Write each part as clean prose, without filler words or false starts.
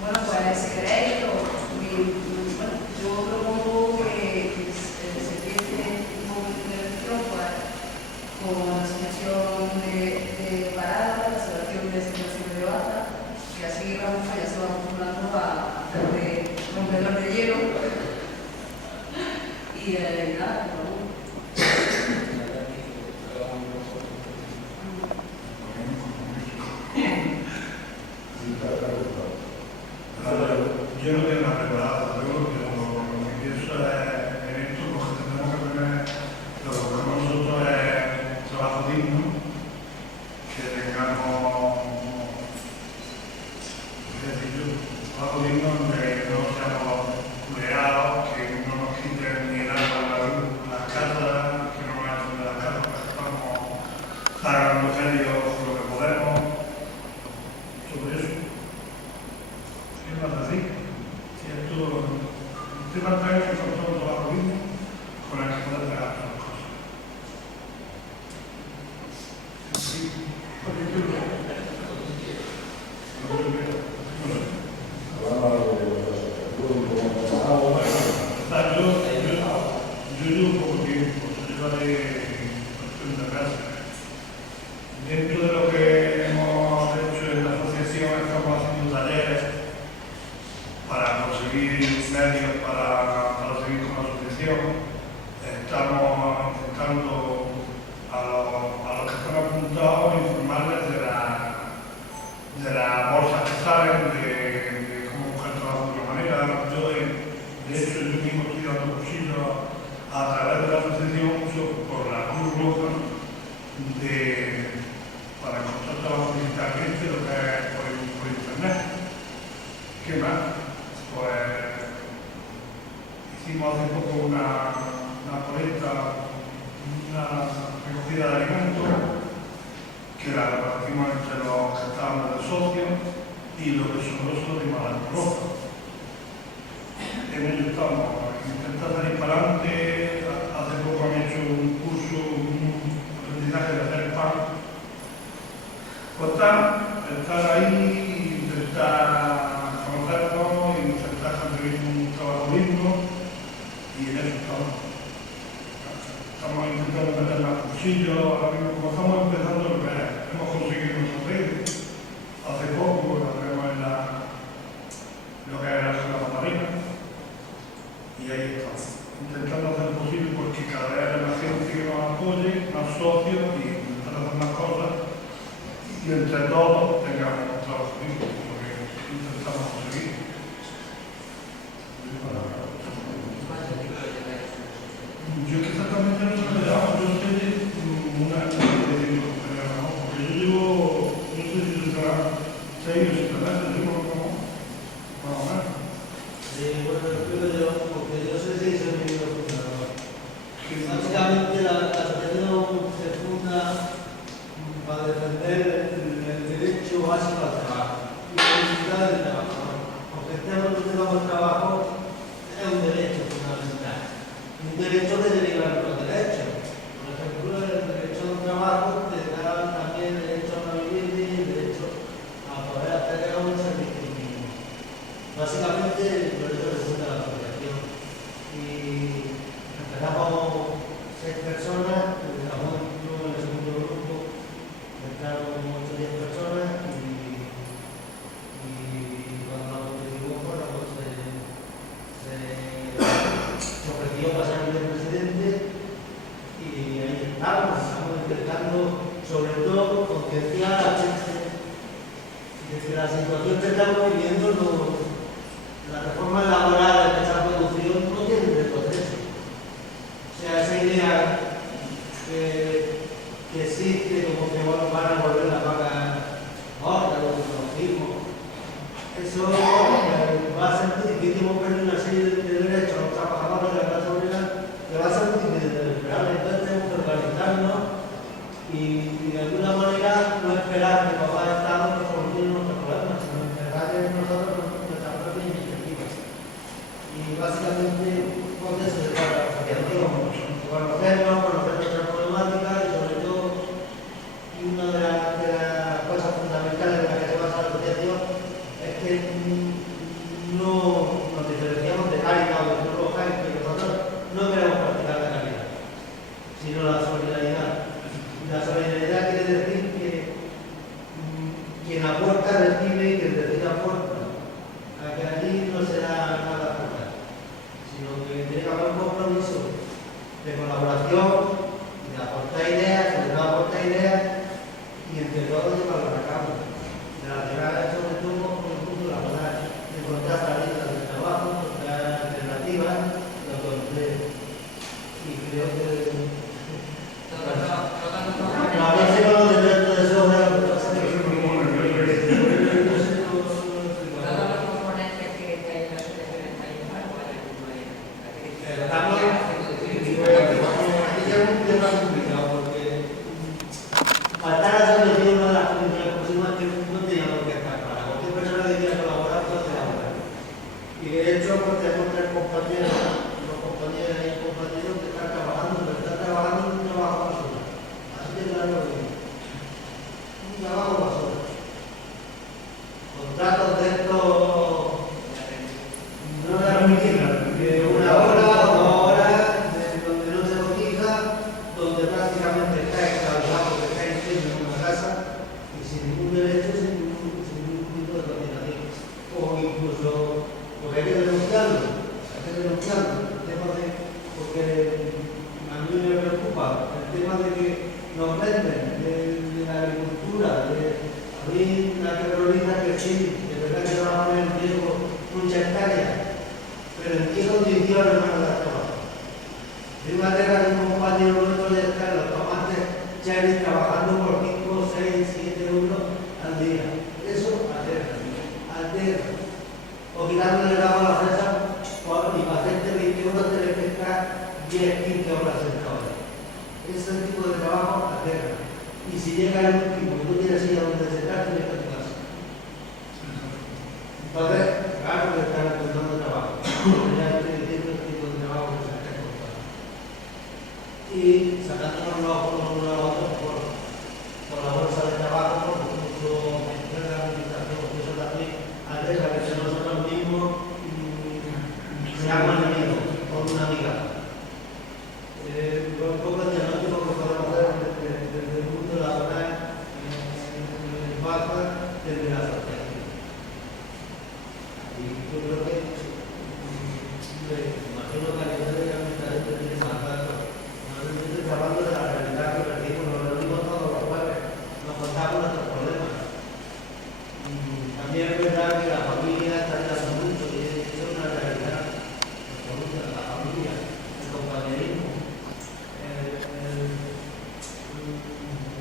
Bueno, pues si queréis, bueno, yo propongo que se empiece un momento de elección pues, con la asignación de parada, la asignación de situación de baja, y así Ramón ya se va acostumbrando a hacer de rompedor de hielo. Y nada, por favor. Yo no tengo nada preparado, lo que pienso es en esto, lo que tenemos que tener, lo que buscamos nosotros es trabajo digno, que tengamos, es decir, trabajo digno donde no seamos culeados, que no nos quiten ni el agua en las casas, que no nos echen de las casas, que estamos pagando medios lo que podemos, sobre eso. ¿Qué más así? Este departamento que son todos los algoritmos con el que poder trabajar las cosas. Sí, porque yo no sé. Yo llevo poco tiempo, yo llevaré cuestión de casa. Dentro de lo que hemos hecho en la asociación, estamos haciendo talleres para conseguir medios para seguir con la asociación. Estamos intentando a los que están apuntados informarles de las bolsas que salen, de cómo buscar trabajo de una manera. Yo, de hecho, yo mismo estoy dando cursillos a través de la asociación, mucho por la Cruz Roja, para encontrar trabajo digitalmente, lo que es por internet. ¿Qué más? Pues hicimos hace poco una colecta, una recogida de alimentos, que la repartimos entre los que estábamos de socios y lo que son los de Malancroza. En ello estamos, intentando salir para adelante. Hace poco han hecho un curso, un aprendizaje de hacer pan. Pues estar ahí, intentar conocernos, intentar conseguir un trabajo digno, y en eso estamos. Estamos intentando meter más cursillos. Ahora mismo, como estamos empezando, hemos conseguido nuestra red. Hace poco la tenemos en lo que es la Escuela Marina, y ahí estamos, intentando hacer lo posible porque cada vez hay más gente que nos apoye, más socios, y intentar hacer más cosas, y entre todos tengamos un trabajo digno, lo que intentamos conseguir. Yo que exactamente no sé lo que llamamos, yo sé una compañera, ¿no? Porque yo llevo, no sé si será 6 o 7 meses, yo no como más o menos. Bueno, yo creo que porque yo sé si es el mismo fundador. Básicamente la asociación se funda para defender el derecho básico al trabajo y la dignidad del trabajador. Aunque estemos no tengamos trabajo, es un derecho fundamental. Un derecho que deriva de otros derechos. Por ejemplo, el derecho a un trabajo te da también el derecho a una vivienda y el derecho a poder acceder a un servicio mínimo. Básicamente, por eso se funda la asociación. Y empezamos 6 personas, empezamos yo en el segundo grupo, entraron 8 o 10 personas y cuando la constituimos, bueno, pues se ofreció pasar el presidente y ahí estamos intentando sobre todo concienciar a la gente de que la situación que estamos viviendo las reformas laborales que se han producido no tienen retroceso. O sea, esa idea que existe como que van a volver a pagar ahora, lo que conocimos, eso va a ser muy difícil perder una serie de derechos a los trabajadores de la clase obrera, que va a ser muy difícil de esperar. Entonces tenemos que organizarnos y de alguna manera no esperar que papá de Estado nos solucione nuestros problemas, sino esperar que nosotros nuestras propias iniciativas. Y básicamente, por eso se trata la asociación, conocernos, conocer nuestras problemáticas y sobre todo, una de las cosas fundamentales en las que se basa la asociación es que de hecho, pues tenemos tres compañeros, dos compañeras y compañeros que están trabajando, pero están trabajando en un trabajo basura. Así que claro, un trabajo basura. Contratos de estos no de una hora o 2 horas, donde no se cotiza, donde prácticamente está esclavizado, que está inscrito en una casa y sin ningún derecho, sin ningún tipo de coordinación. O incluso, porque hay que denunciarlo, el tema de, porque a mí me preocupa el tema de que nos venden de la agricultura, a mí la terroriza que sí, de verdad que va a poner en riesgo muchas hectáreas, pero en qué condiciones van a dar trabajo. De una tierra de un compañero nuestro de estar los tomates cherry trabajando por 5, 6, 7 euros al día. Eso altera. O quitándole el agua a la fresa, y para hacerte 20 euros tenés que estar 10, 15 horas sentado. Ese tipo de trabajo altera. Y si llega el último y tú quieres ir a donde se trata, tienes que tu casa. Entonces, claro que están encontrando trabajo. Ya estoy diciendo el tipo de trabajo que se está encontrando. Y sacándonos los ojos unos a otros por la bolsa de trabajo, por incluso de la administración, porque eso también altera que nosotros mismos seamos enemigos con una amiga. Un poco el diagnóstico que podemos hacer desde el mundo laboral, en el FAFA, desde la asociación. Y yo creo que, imagino que a nivel de administración tiene más datos. Nosotros estamos hablando de la realidad que perdimos, nos reunimos todos los jueves, nos contamos nuestros problemas. También es verdad que la familia está ayudando mucho, y es una realidad absoluta, la familia, el compañerismo.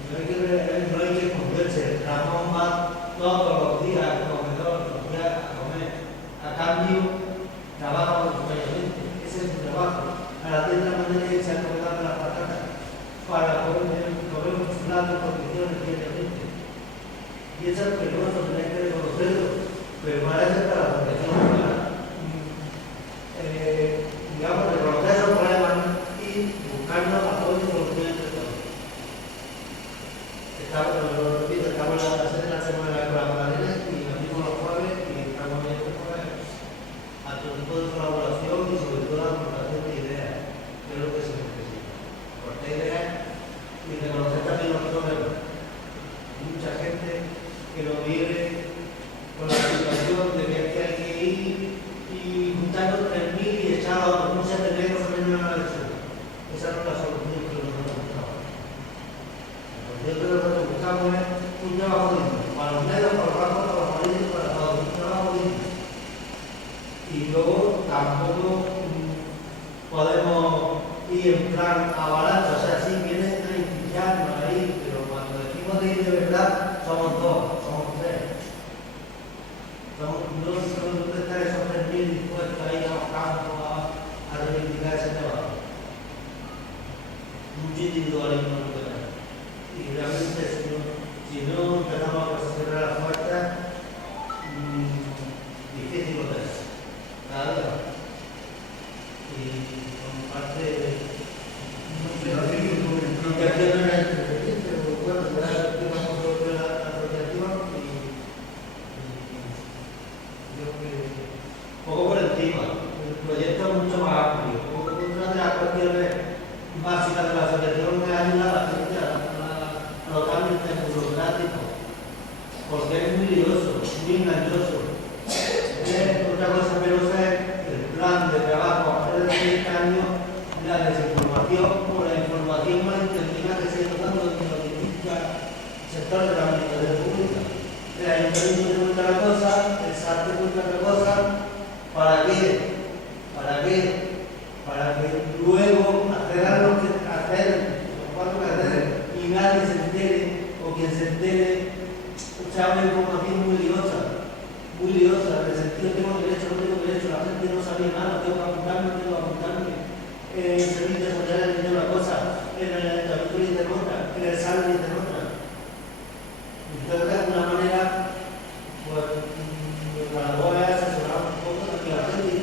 No hay que esconderse. Ramón va todos los días al comedor, los días a comer. A cambio, trabaja voluntariamente. Ese es su trabajo. A las 10 de la mañana irse a comer las patatas para comer un plato en condiciones diariamente. Y eso es peligroso, tenéis que reconocerlo. Pero para eso está la protección humana. Digamos, reconocer esos problemas y buscarnos apoyo y soluciones de todo. Estamos en la sede de la Semana de la Colaboración y nos vimos los jueves y estamos abiertos a todo tipo de colaboración y sobre todo la aportación de ideas, que es lo que se necesita. Aportar ideas y reconocer también los problemas. Hay mucha gente que lo vive con la situación de que hay que ir y juntarnos 3.000 y echar a otros muchas de negros que vienen a la lección. Esa no es la solución que nosotros buscamos. Yo creo que lo que buscamos es un trabajo digno, para los medios, para los bancos, para los políticos, para todos, un trabajo digno. Y luego tampoco podemos ir en plan avalando, o sea, sí, vienen a impulsarnos ahí, pero cuando decimos de ir de verdad, somos 2, somos 3. No solo estar esos 3.000 dispuestos a ir a los campos a reivindicar ese trabajo. Mucho individualismo no puede haber. Y realmente si no empezamos a cerrar las puertas, difícil lo es. Nada. Y con parte de bueno, ya explicamos sobre la asociación y yo que un poco por encima. El proyecto es mucho más amplio. Una de las cuestiones básicas de la asociación es ayudar a la gente a los trámites burocráticos, porque es muy lioso, muy engañoso. Otra cosa penosa es el plan de trabajo a partir de 30 años, la desinformación o la información más intensiva que se está dando en los distintos sectores de la administración pública. El ayuntamiento te cuenta la cosa, el SAT te cuenta la cosa, ¿para qué? ¿Para qué? Para que luego accedan los que acceden, los cuatro que acceden, y nadie se entere, o quien se entere, sea una información muy liosa, en el sentido tengo derecho, no tengo derecho, la gente no sabía nada, tengo que apuntarme, en servicios sociales dice una cosa, en el ayuntamiento dice otra, en el SAL dice otra. Entonces, de alguna manera, pues, la labor es asesorar un poco de que la gente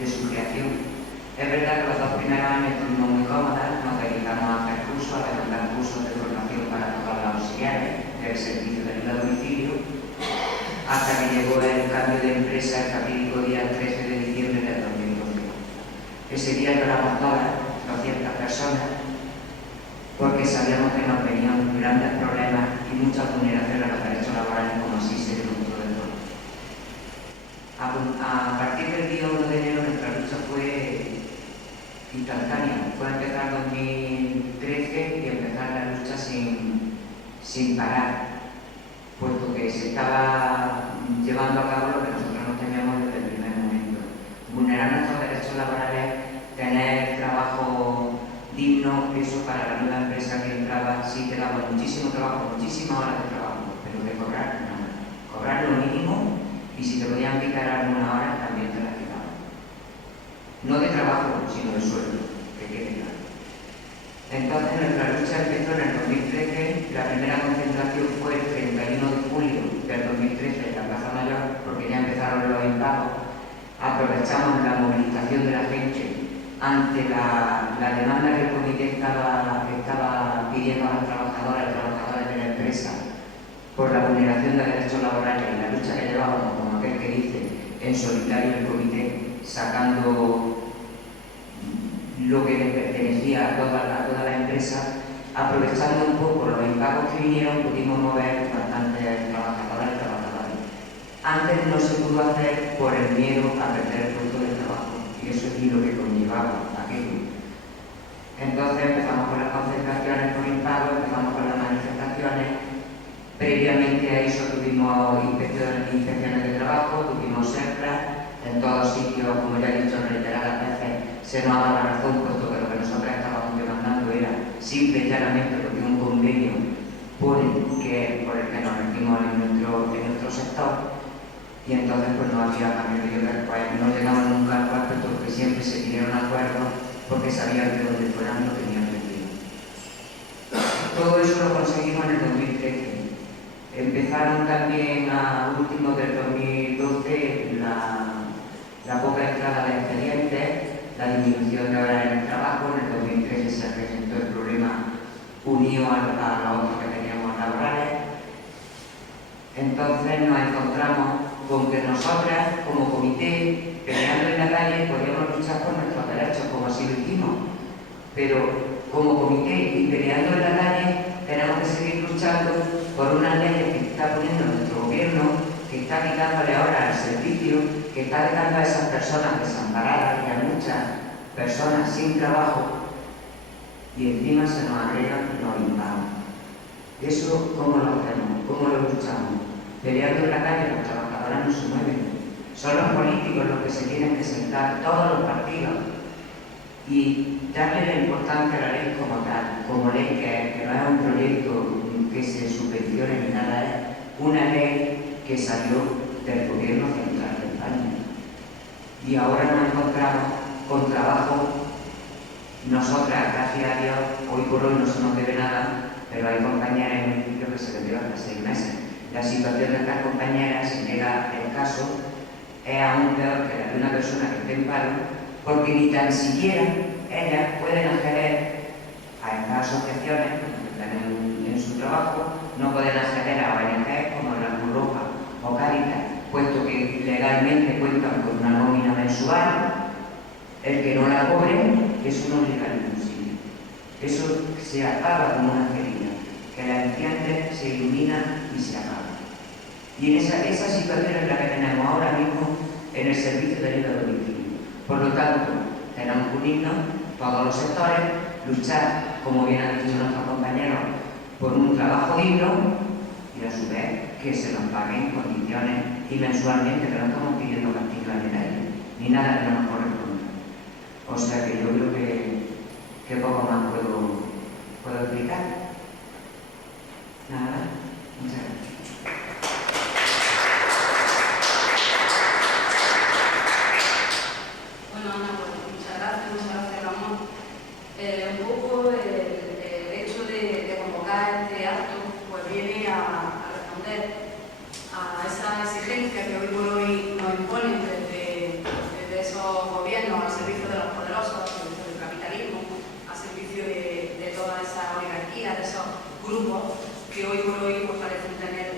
de su creación. Es verdad que los 2 primeros años estuvimos muy cómodas, nos dedicamos a hacer cursos, a demandar cursos de formación para todas las auxiliares del servicio de ayuda a domicilio, hasta que llegó el cambio de empresa el fatídico día 13 de diciembre del 2012. Ese día lloramos todas, 200 personas, porque sabíamos que nos venían grandes problemas y muchas vulneraciones a los derechos laborales, como así se demostró de todo. A partir del día 1 de enero nuestra lucha fue instantánea. Fue empezar 2013 y empezar la lucha sin parar, puesto que se estaba llevando a cabo lo que nosotros no teníamos desde el primer momento. Vulnerar nuestros derechos laborales, tener trabajo digno, eso para la nueva empresa que entraba sí te daba muchísimo trabajo, muchísimas horas de trabajo, pero de cobrar nada. Cobrar lo mínimo y si te podían quitar alguna hora también te las quitaban. No de trabajo, sino de sueldo, que quede claro. Entonces nuestra lucha empezó en el 2013, la primera concentración fue el 31 de julio del 2013 en la Plaza Mayor, porque ya empezaron los impagos. Aprovechamos la movilización de la gente ante la demanda que el comité estaba pidiendo a las trabajadoras y trabajadores de la empresa por la vulneración de derechos laborales y la lucha que llevábamos, como aquel que dice, en solitario el comité, sacando lo que le pertenecía a toda la empresa, aprovechando un poco los impagos que vinieron, pudimos mover bastantes trabajadoras y trabajadores. Antes no se pudo hacer por el miedo a perder el puesto de trabajo, y eso es lo que conllevaba aquello. Entonces empezamos con las concentraciones por impago, empezamos con las manifestaciones. Previamente a eso tuvimos inspecciones de trabajo, tuvimos SERPLA, en todos sitios, como ya he dicho reiteradas veces, se nos ha dado la razón, puesto que lo que nosotros estábamos demandando era simple y claramente porque un convenio por el que nos regimos en nuestro sector, y entonces pues no había cambio de pues no llegamos nunca al cuarto, porque siempre se pidieron acuerdos porque sabían que donde fueran lo tenían metido. Todo eso lo conseguimos en el 2013. Empezaron también a últimos del 2012 la poca entrada de expedientes, la disminución de horas en el trabajo. En el 2013 se presentó el problema unido a los otros que teníamos laborales. Entonces nos encontramos con que nosotras, como comité, peleando en la calle, podíamos luchar por nuestros derechos, como así lo hicimos. Pero como comité y peleando en la calle, tenemos que seguir luchando por unas leyes que está poniendo nuestro gobierno, que está quitándole ahora el servicio, que está dejando a esas personas desamparadas y a muchas personas sin trabajo, y encima se nos agregan los impagos. ¿Eso cómo lo hacemos? ¿Cómo lo luchamos? Peleando en la calle, las trabajadoras no se mueven. Son los políticos los que se tienen que sentar, todos los partidos, y darle la importancia a la ley como tal, como ley que no es un proyecto que se subvencione ni nada, es una ley que salió del gobierno central de España. Y ahora nos encontramos con trabajo. Nosotras, gracias a Dios, hoy por hoy no se nos debe nada, pero hay compañeras en el municipio que se les dio hasta 6 meses. La situación de estas compañeras, si llega el caso, es aún peor que la de una persona que esté en paro, porque ni tan siquiera ellas pueden acceder a estas asociaciones que están en su trabajo, no pueden acceder a ONG como la Cruz Roja o Cáritas, puesto que legalmente cuentan con una nómina mensual. El que no la cobre, eso no llega a ningún sitio. Eso se acaba como una cerilla, que la enciende, se ilumina y se acaba. Y en esa situación es la que tenemos ahora mismo en el servicio de ayuda a domicilio. Por lo tanto, tenemos que unirnos todos los sectores, luchar, como bien han dicho nuestros compañeros, por un trabajo digno y a su vez que se nos pague en condiciones y mensualmente, que no estamos pidiendo castigo a nadie, ni nada que no nos corresponda. O sea que yo creo que poco más puedo explicar. Nada más. Muchas gracias. Bueno, Ana, pues muchas gracias, Ramón. Un poco el hecho de convocar este acto pues viene a responder a esa exigencia que hoy por hoy nos imponen desde esos esos gobiernos al servicio de los poderosos, al servicio del capitalismo, al servicio de toda esa oligarquía, de esos grupos que hoy por hoy pues, parecen tener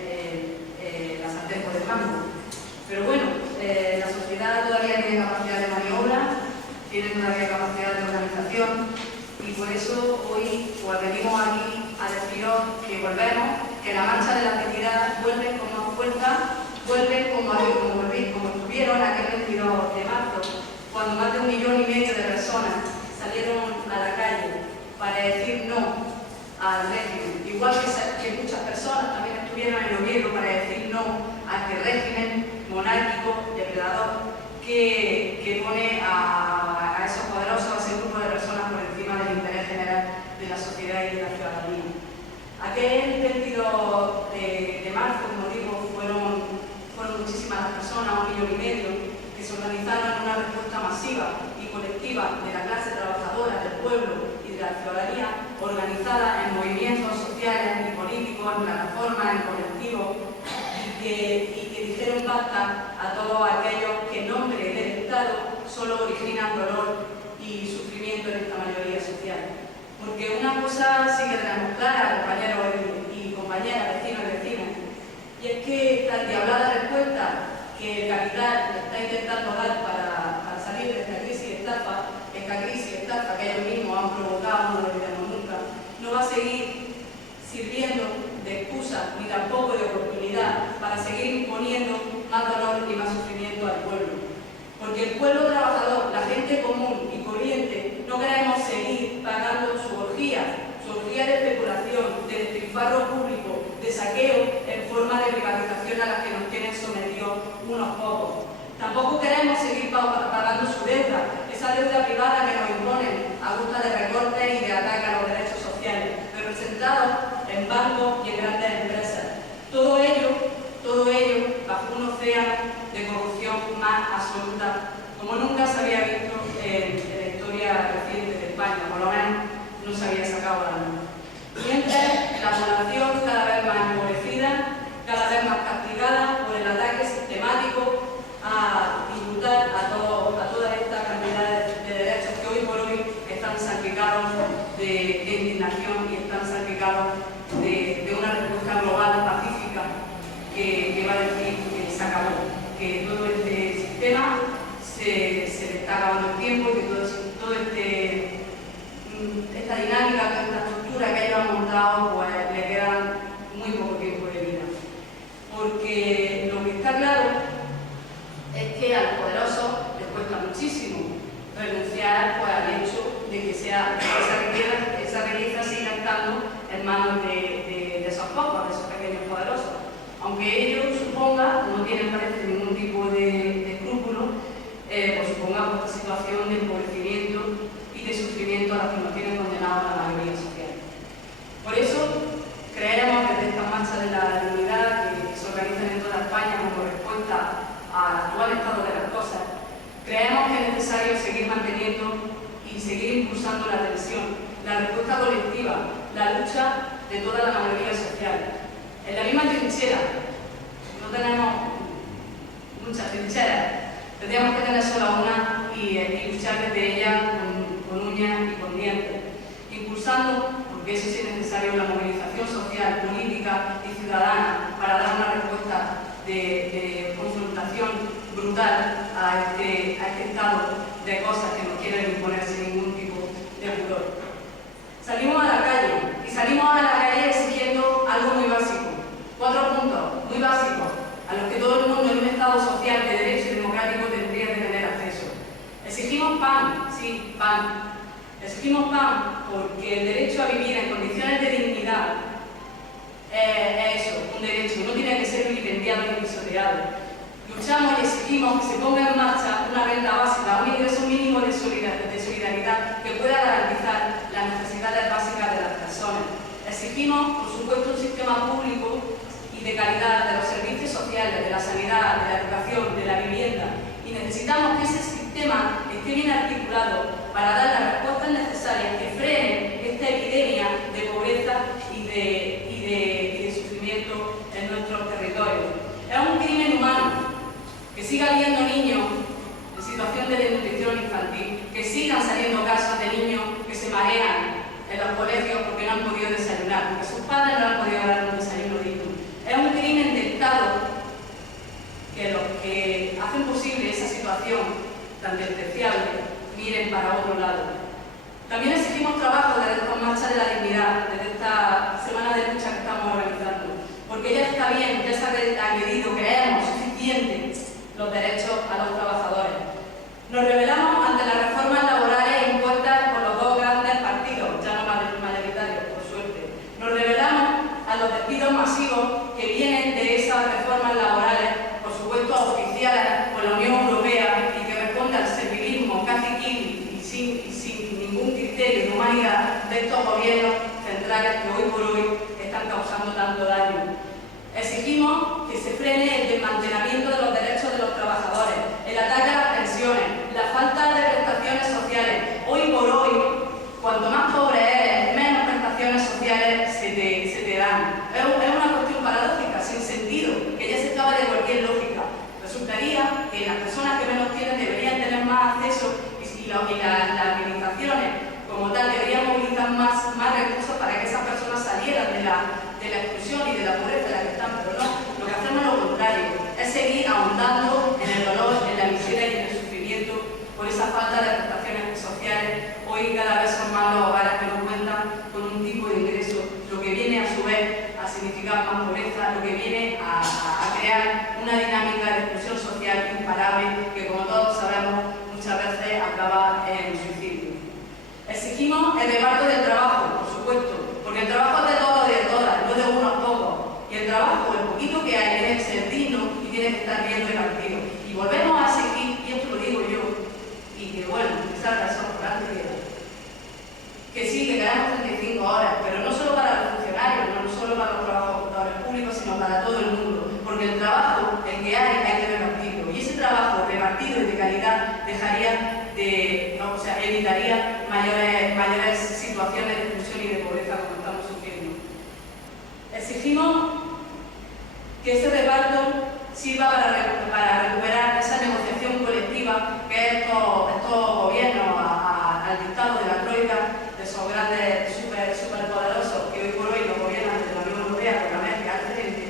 la sartén por el mango. Pero bueno, la sociedad todavía tiene capacidad de maniobra, tiene todavía capacidad de organización y por eso hoy pues, venimos aquí a deciros que volvemos, que la marcha de la felicidad vuelve con más fuerza, vuelve como estuvieron aquel 22 de marzo, cuando más de 1,5 millones de personas salieron a la calle para decir no al régimen, igual que muchas personas también estuvieron en Oviedo para decir no a este régimen monárquico, depredador, que pone a esos poderosos, a ese grupo de personas por encima del interés general de la sociedad y de la ciudadanía. Aquel 22 de marzo, como digo, fueron muchísimas las personas, 1,5 millones, que se organizaron en una respuesta masiva y colectiva de la clase trabajadora, del pueblo y de la ciudadanía, organizada en movimientos sociales y políticos, en plataformas, en colectivos, y que dijeron basta a todos aquellos que en nombre del Estado solo originan dolor y sufrimiento en esta mayoría social. Porque una cosa sí que tenemos clara, compañeros y compañeras, vecinos y vecinas, y es que esta endiablada respuesta que el capital está intentando dar para salir de esta crisis de estafa que ellos mismos han provocado, no lo olvidemos nunca, no va a seguir sirviendo de excusa ni tampoco de oportunidad para seguir imponiendo más dolor y más sufrimiento al pueblo. Porque el pueblo trabajador, la gente común y corriente, no queremos seguir pagando su orgía de especulación, de despilfarro público, de saqueo en forma de privatización a la que nos tienen sometidos unos pocos. Tampoco queremos seguir pagando su deuda, esa deuda privada que nos imponen a gusta de recortes y de ataque a los derechos sociales, representados en bancos y en grandes empresas. Todo ello bajo un océano de corrupción más absoluta, como nunca se había visto en la historia reciente de España, por lo menos no se había sacado a la luz. Mientras la población cada vez más empobrecida, cada vez más castigada por el ataque sistemático a disfrutar a toda esta cantidad de derechos que hoy por hoy están salpicados de indignación y están salpicados de una respuesta global pacífica que va a decir que se acabó, que todo este sistema se le está acabando el tiempo y que todo esta dinámica, toda esta estructura que ellos han montado, pues le queda muy poco tiempo de vida. Porque lo que está claro es que a los poderosos les cuesta muchísimo renunciar pues, al hecho de que esa riqueza siga estando en manos de esos pocos, de esos pequeños poderosos. Aunque ellos supongan, no tienen parece ningún tipo de escrúpulo, pues supongan esta situación de empobrecimiento y de sufrimiento a los que nos tienen condenados a la mayoría social. Por eso creemos desde esta marcha de la unidad que se organiza en toda España como respuesta al actual estado de las cosas, creemos que es necesario seguir manteniendo y seguir impulsando la tensión, la respuesta colectiva, la lucha de toda la mayoría social. En la misma trinchera, no tenemos muchas trincheras, tendríamos que tener solo una y luchar desde ella con uñas y con dientes, impulsando, porque eso sí es necesario, la movilización social, política y ciudadana para dar una respuesta de confrontación brutal a este estado de cosas que nos quieren imponer sin ningún tipo de pudor. Salimos a la calle y salimos a la calle exigiendo algo muy básico. 4 puntos muy básicos a los que todo el mundo en un estado social de derecho y democrático tendría que tener acceso. Exigimos pan, sí, pan. Exigimos pan porque el derecho a vivir en condiciones de dignidad es eso, un derecho, no tiene que ser vilipendiado ni pisoteado. Luchamos y exigimos que se ponga en marcha una renta básica, un ingreso mínimo de solidaridad que pueda garantizar las necesidades básicas de las personas. Exigimos, por supuesto, un sistema público y de calidad de los servicios sociales, de la sanidad, de la educación, de la vivienda. Y necesitamos que ese sistema esté bien articulado para dar las respuestas necesarias que frenen esta epidemia de pobreza y de sufrimiento en nuestros territorios. Es un crimen humano que siga habiendo niños en situación preocupación de desnutrición infantil, que sigan saliendo casos de niños que se marean en los colegios porque no han podido desayunar, porque sus padres no han podido dar un desayuno digno. Es un crimen de Estado que los que hacen posible esa situación tan despreciable miren para otro lado. También exigimos trabajo desde esta marcha de la dignidad, desde esta semana de lucha que estamos organizando, porque ya está bien, ya se ha agredido, creemos suficientes los derechos a los trabajadores. Nos rebelamos ante las reformas laborales impuestas por los dos grandes partidos, ya no mayoritarios, por suerte. Nos rebelamos a los despidos masivos que vienen de esas reformas laborales, por supuesto oficiales por la Unión Europea y que responden al servilismo caciquil y sin ningún criterio de humanidad de estos gobiernos centrales que hoy por hoy están causando tanto daño. Exigimos que se frene el desmantelamiento de los derechos de los trabajadores, el ataque a las pensiones, la falta de prestaciones sociales. Hoy por hoy, cuanto más pobre eres, menos prestaciones sociales se te dan. Es una cuestión paradójica, sin sentido, que ya se escapa de cualquier lógica. Resultaría que las personas que menos tienen deberían tener más acceso y las administraciones como tal deberían movilizar más recursos para que esas personas salieran de la exclusión y de la pobreza en la que están, pero no, lo que hacemos es lo contrario, es seguir ahondando en el dolor, en la miseria y en el sufrimiento por esa falta de prestaciones sociales. Hoy cada vez son más los hogares que no cuentan con un tipo de ingreso, lo que viene a su vez a significar más pobreza, lo que viene a crear una dinámica de exclusión social imparable que, como todos sabemos, muchas veces acaba en suicidio. Exigimos el reparto del trabajo, por supuesto, porque el trabajo es de todos y de todas, no de unos pocos. Y el trabajo, el poquito que hay, tiene que ser digno y tiene que estar bien repartido. Y volvemos a exigir, y esto lo digo yo, y que bueno, quizás razón por antes, que sí, que queremos 35 horas, pero no solo para los funcionarios, no solo para los trabajadores públicos, sino para todo el mundo. Porque el trabajo, el que hay que repartirlo. Y ese trabajo repartido y de calidad evitaría mayores situaciones de exclusión y de pobreza como estamos sufriendo. Exigimos que ese reparto sirva para recuperar esa negociación colectiva que estos gobiernos al dictado de la troika, de esos grandes superpoderosos que hoy por hoy los gobiernan de la Unión Europea con la Merkel al frente,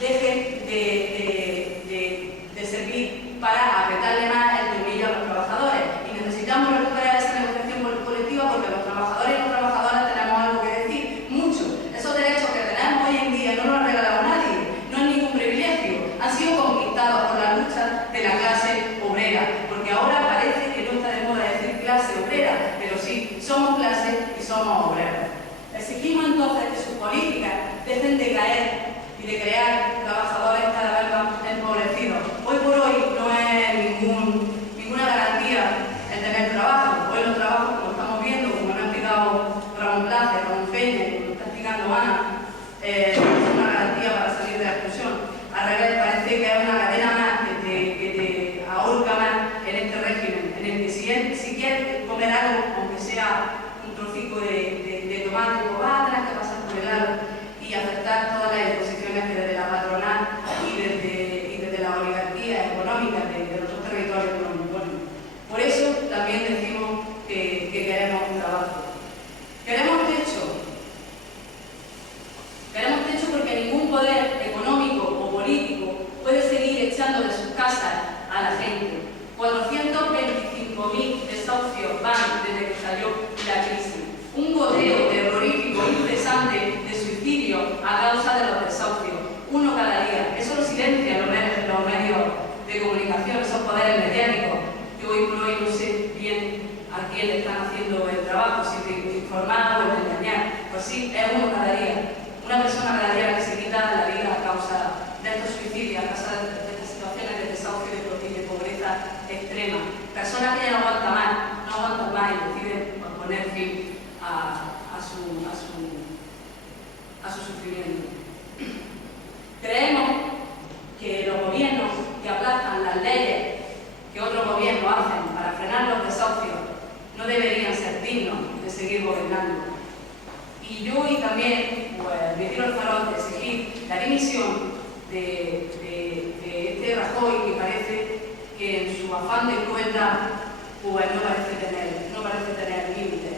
dejen de servir para apretarle más el tornillo a los trabajadores. Y necesitamos recuperar esa negociación colectiva porque los trabajadores y las trabajadoras tenemos algo que decir, mucho. Esos derechos que tenemos hoy en día no nos ha regalado nadie, no es ningún privilegio, han sido conquistados por la lucha de la clase obrera, porque ahora parece que no está de moda decir clase obrera, pero sí, somos clase y somos obreros. Exigimos entonces que sus políticas dejen de caer y de crear trabajadores cada vez más empobrecidos. Hoy por hoy no es ninguna garantía el tener trabajo. Hoy los trabajos, como estamos viendo, como nos ha explicado Ramón Plaza, Ramón Peña, como está explicando Ana, es una garantía para salir de la exclusión. Al revés, parece que es una cadena más que te ahorca más en este régimen, en el que si quieres comer algo, aunque sea un trocico de tomate, pues vas a tener que pasar por el lado y aceptar todas las imposiciones que desde la patronal y desde la oligarquía económica de nuestros territorios nos imponen. Por eso también decimos que queremos un trabajo. Queremos techo. Queremos techo porque ningún poder económico o político puede seguir echando de sus casas a la gente. 425.000 desahucios van desde que salió la crisis. Un goteo terrorífico incesante de suicidio a causa de los desahucios. Uno cada día. Eso lo silencian los medios de comunicación, esos poderes mediáticos, que hoy por hoy no sé bien a quién le están haciendo el trabajo, si de informar o de engañar. Pues sí, es uno cada día. Una persona cada día que se quita la vida a causa de estos suicidios, a causa de estas situaciones de desahucio y de pobreza extrema. Personas que ya no aguantan más y deciden poner fin a su sufrimiento. Creemos que los gobiernos que aplazan las leyes que otros gobiernos hacen para frenar los desahucios no deberían ser dignos de seguir gobernando. Y yo hoy también me tiro al farol de exigir la dimisión de este Rajoy, que parece que en su afán de crueldad pues no parece tener límites.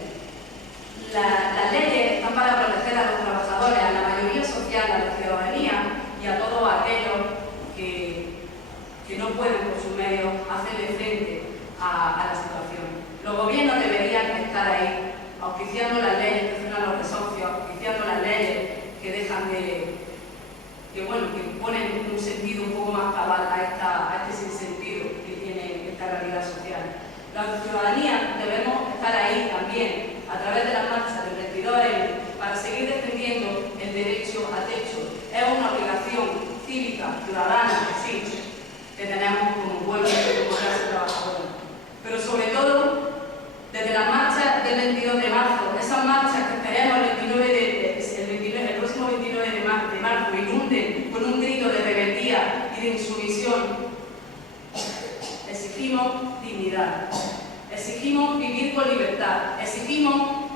Las leyes están para proteger a los trabajadores, a la mayoría social, a la ciudadanía y a todos aquellos que no pueden por sus medios hacerle frente a la situación. Los gobiernos deberían estar ahí, auspiciando las leyes que frenan los desahucios, auspiciando las leyes que dejan que ponen un sentido un poco más cabal a este sinsentido que tiene esta realidad social. La ciudadanía debemos estar ahí también, a través de las marchas del 22N, para seguir defendiendo el derecho a techo. Es una obligación cívica, ciudadana, sí, que tenemos como pueblo y como clase trabajadora. Pero sobre todo, desde las marchas del 22 de marzo, esas marchas que esperemos el próximo 29 de marzo inunden con un grito de rebeldía y de insumisión, exigimos dignidad, exigimos vivir con libertad, exigimos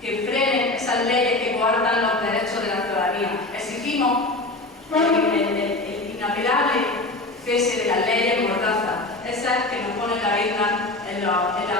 que frenen esas leyes que coartan los derechos de la ciudadanía, exigimos el inapelable cese de las leyes mordaza, esas que nos ponen la venda en la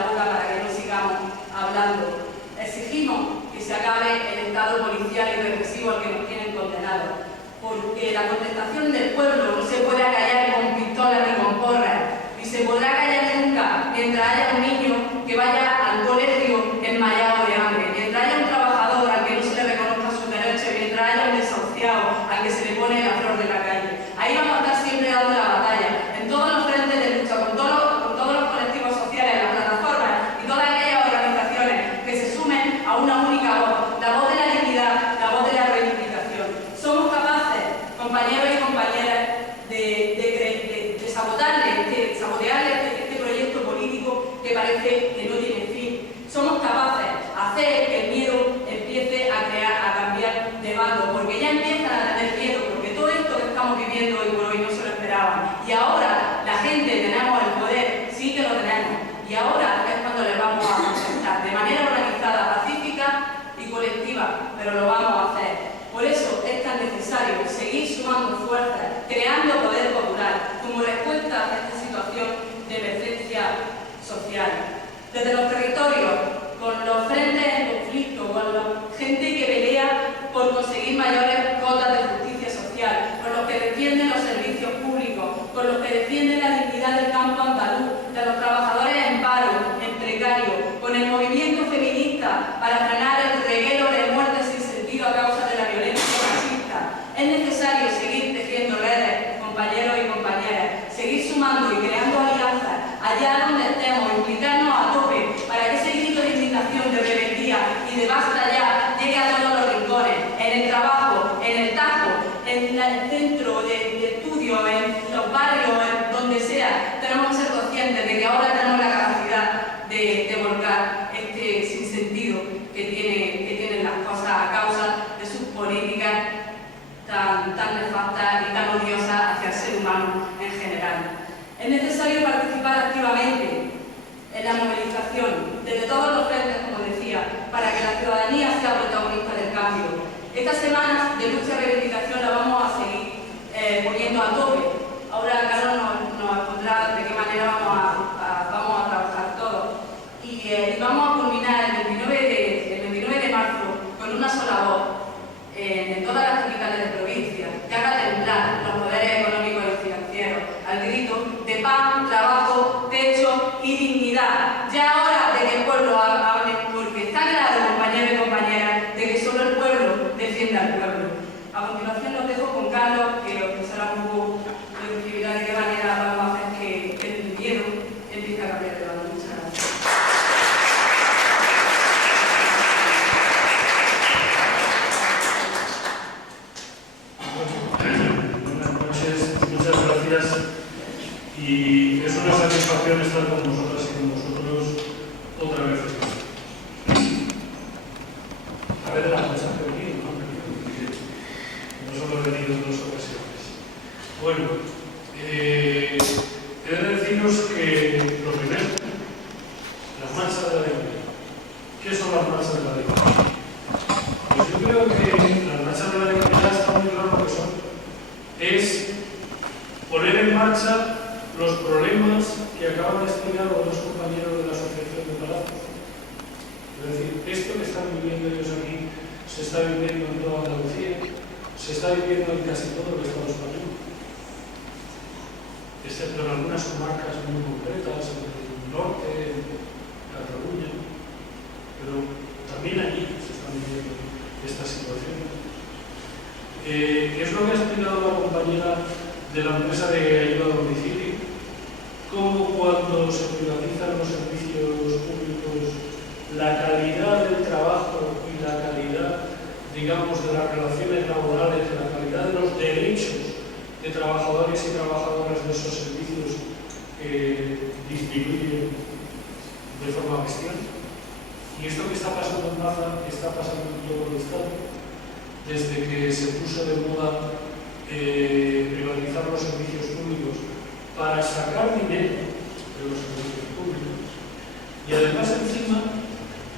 boca para que no sigamos hablando. Exigimos que se acabe el estado policial y represivo al que nos tienen condenados, porque la contestación del pueblo no se puede acallar con pistolas ni con porras, ni se podrá callar nunca mientras haya un niño que vaya al colegio enmayado de hambre, mientras haya un trabajador al que no se le reconozca sus derechos, mientras haya un desahuciado al que se le pone la flor de la calle. Ahí vamos a estar siempre dando la batalla, en todos los frentes de lucha, con todos los colectivos sociales, las plataformas y todas aquellas organizaciones que se sumen a una única voz, la voz de la dignidad, la voz de la reivindicación. Somos capaces, compañeros y compañeras, de sabotearle este proyecto político que parece que no tiene fin. Somos capaces de hacer que el miedo empiece a cambiar de bando, porque ya empiezan a tener miedo, porque todo esto que estamos viviendo hoy por hoy no se lo esperaban. Y ahora la gente tenemos el poder, sí que lo tenemos, y ahora es cuando les vamos a contestar de manera organizada, pacífica y colectiva, pero lo vamos a hacer. Por eso es tan necesario seguir sumando fuerzas, creando poder popular como respuesta a esta situación de emergencia social. Desde los territorios, con los frentes en conflicto, con la gente que pelea por conseguir mayores cotas de justicia social, con los que defienden los servicios públicos, con los que defienden la dignidad del campo andaluz, de los trabajadores en paro, en precario, con el movimiento feminista para frenar el reguero de muertes sin sentido a causa de la violencia machista. Es necesario seguir tejiendo redes, compañeros y compañeras, seguir sumando y creando alianzas allá donde estemos, implicarnos a tope para que ese grito de indignación, de rebeldía y de basta ya llegue a todos los rincones, en el trabajo, en el tajo, en el centro de estudio, en los barrios, en donde sea. Tenemos que ser conscientes de que ahora tenemos la capacidad de volcar este sinsentido que tienen las cosas a causa de sus políticas tan nefastas y tan odiosas hacia el ser humano en general. Es necesario participar activamente en la movilización, desde todos los frentes, como decía, para que la ciudadanía sea protagonista del cambio. Esta semana de lucha y reivindicación la vamos a seguir poniendo a tope. Ahora Carlos nos expondrá de qué manera vamos a trabajar todos. Y vamos a culminar el 29 de marzo con una sola voz en todas las capitales de provincia, que haga temblar los poderes económicos y financieros, al grito de pan, trabajo, techo y dignidad. Ya hora de que el pueblo hable, porque está claro, compañeros y compañeras, de que solo el pueblo defiende al pueblo. A continuación los dejo con Carlos, que os expresará un poco de actividad de qué manera vamos a hacer que el miedo empiece a cambiar de bando. Muchas gracias. Buenas noches, muchas gracias. Y es una satisfacción estar con vosotras y con vosotros otra vez. A ver, la muchacha que he venido, no solo he venido en 2 ocasiones. Bueno, he de deciros que lo primero, las marchas de la dignidad. ¿Qué son las marchas de la dignidad? Pues yo creo que las marchas de la dignidad está muy claro lo que son. Es poner en marcha los problemas que acaban de explicar los dos compañeros de la Asociación de Palacios. Es decir, esto que están viviendo ellos aquí se está viviendo en toda Andalucía, se está viviendo en casi todo el Estado español, excepto en algunas comarcas muy concretas, en el norte, en Cataluña, pero también allí se están viviendo estas situaciones. Es lo que ha explicado la compañera de la empresa de ayuda a domicilio, como cuando se privatizan los servicios públicos, la calidad del trabajo y la calidad, digamos, de las relaciones laborales, la calidad de los derechos de trabajadores y trabajadoras de esos servicios disminuyen de forma bestial. Y esto que está pasando en Maza está pasando en todo el Estado, desde que se puso de moda privatizar los servicios públicos para sacar dinero de los servicios públicos. Y además, encima,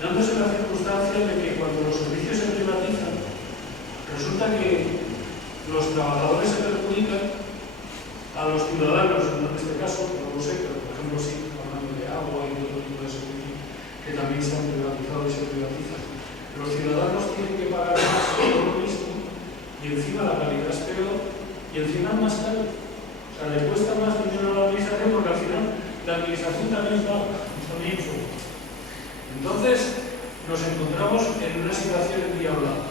dándose la circunstancia de que cuando los servicios se privatizan, resulta que los trabajadores se perjudican, a los ciudadanos, en este caso, no lo sé, pero por ejemplo sí, hablando de agua y de otro tipo de servicios que también se han privatizado y se privatizan. Los ciudadanos tienen que pagar más por lo mismo y encima la calidad es peor y encima es más caro. O sea, le cuesta más dinero a la administración porque al final la administración también paga, también sube. Entonces nos encontramos en una situación endiablada.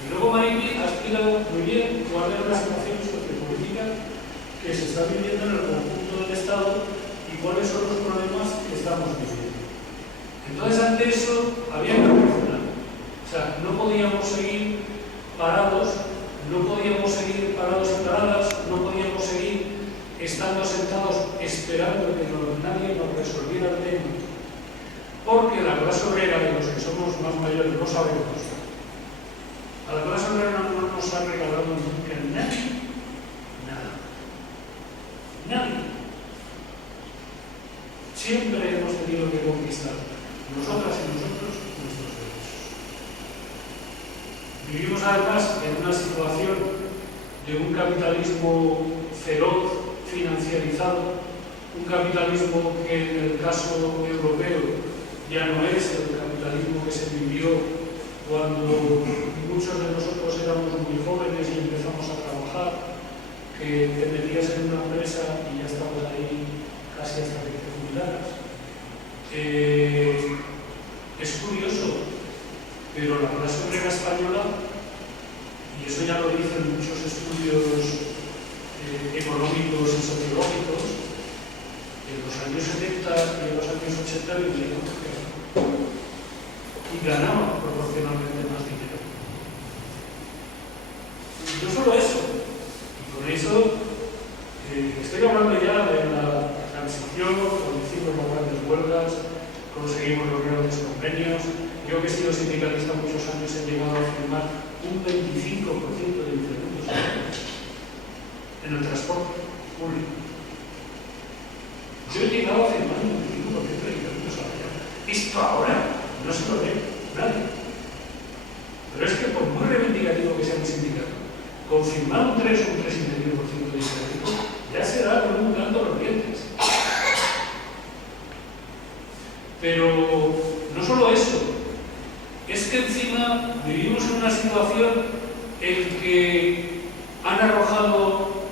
Y luego Maripi ha explicado muy bien cuál es la situación sociopolítica que se está viviendo en el conjunto del Estado y cuáles son los problemas que estamos viviendo. Entonces, ante eso, había que reaccionar. O sea, no podíamos seguir parados, no podíamos seguir parados y paradas, no podíamos seguir estando sentados esperando que nadie nos resolviera el tema, porque la clase obrera de los que somos más mayores no sabemos. A la clase obrera no nos ha regalado nunca nadie nada. Nadie. Siempre hemos tenido que conquistar, nosotras y nosotros, nuestros derechos. Vivimos además en una situación de un capitalismo feroz, financiarizado, un capitalismo que en el caso europeo ya no es el capitalismo que se vivió cuando muchos de nosotros éramos muy jóvenes y empezamos a trabajar, que te metías en una empresa y ya estabas ahí casi hasta que te jubilaras. Es curioso, pero la clase obrera española, y eso ya lo dicen muchos estudios económicos y sociológicos, en los años 70 y en los años 80 vivían y ganaban proporcionalmente más dinero. Y no solo eso, y con eso estoy hablando ya de la transición, cuando hicimos las grandes huelgas, conseguimos los grandes convenios. Yo que he sido sindicalista muchos años he llegado a firmar un 25% de incrementos en el transporte público. Yo he llegado a firmar un 25% de incrementos salariales. Esto ahora no se lo ve nadie. Pero es que por muy reivindicativo que sea un sindicato, con firmar un 3 o un 3,5% de incremento, ya será con un canto a los dientes. Pero no solo eso, es que encima vivimos en una situación en que han arrojado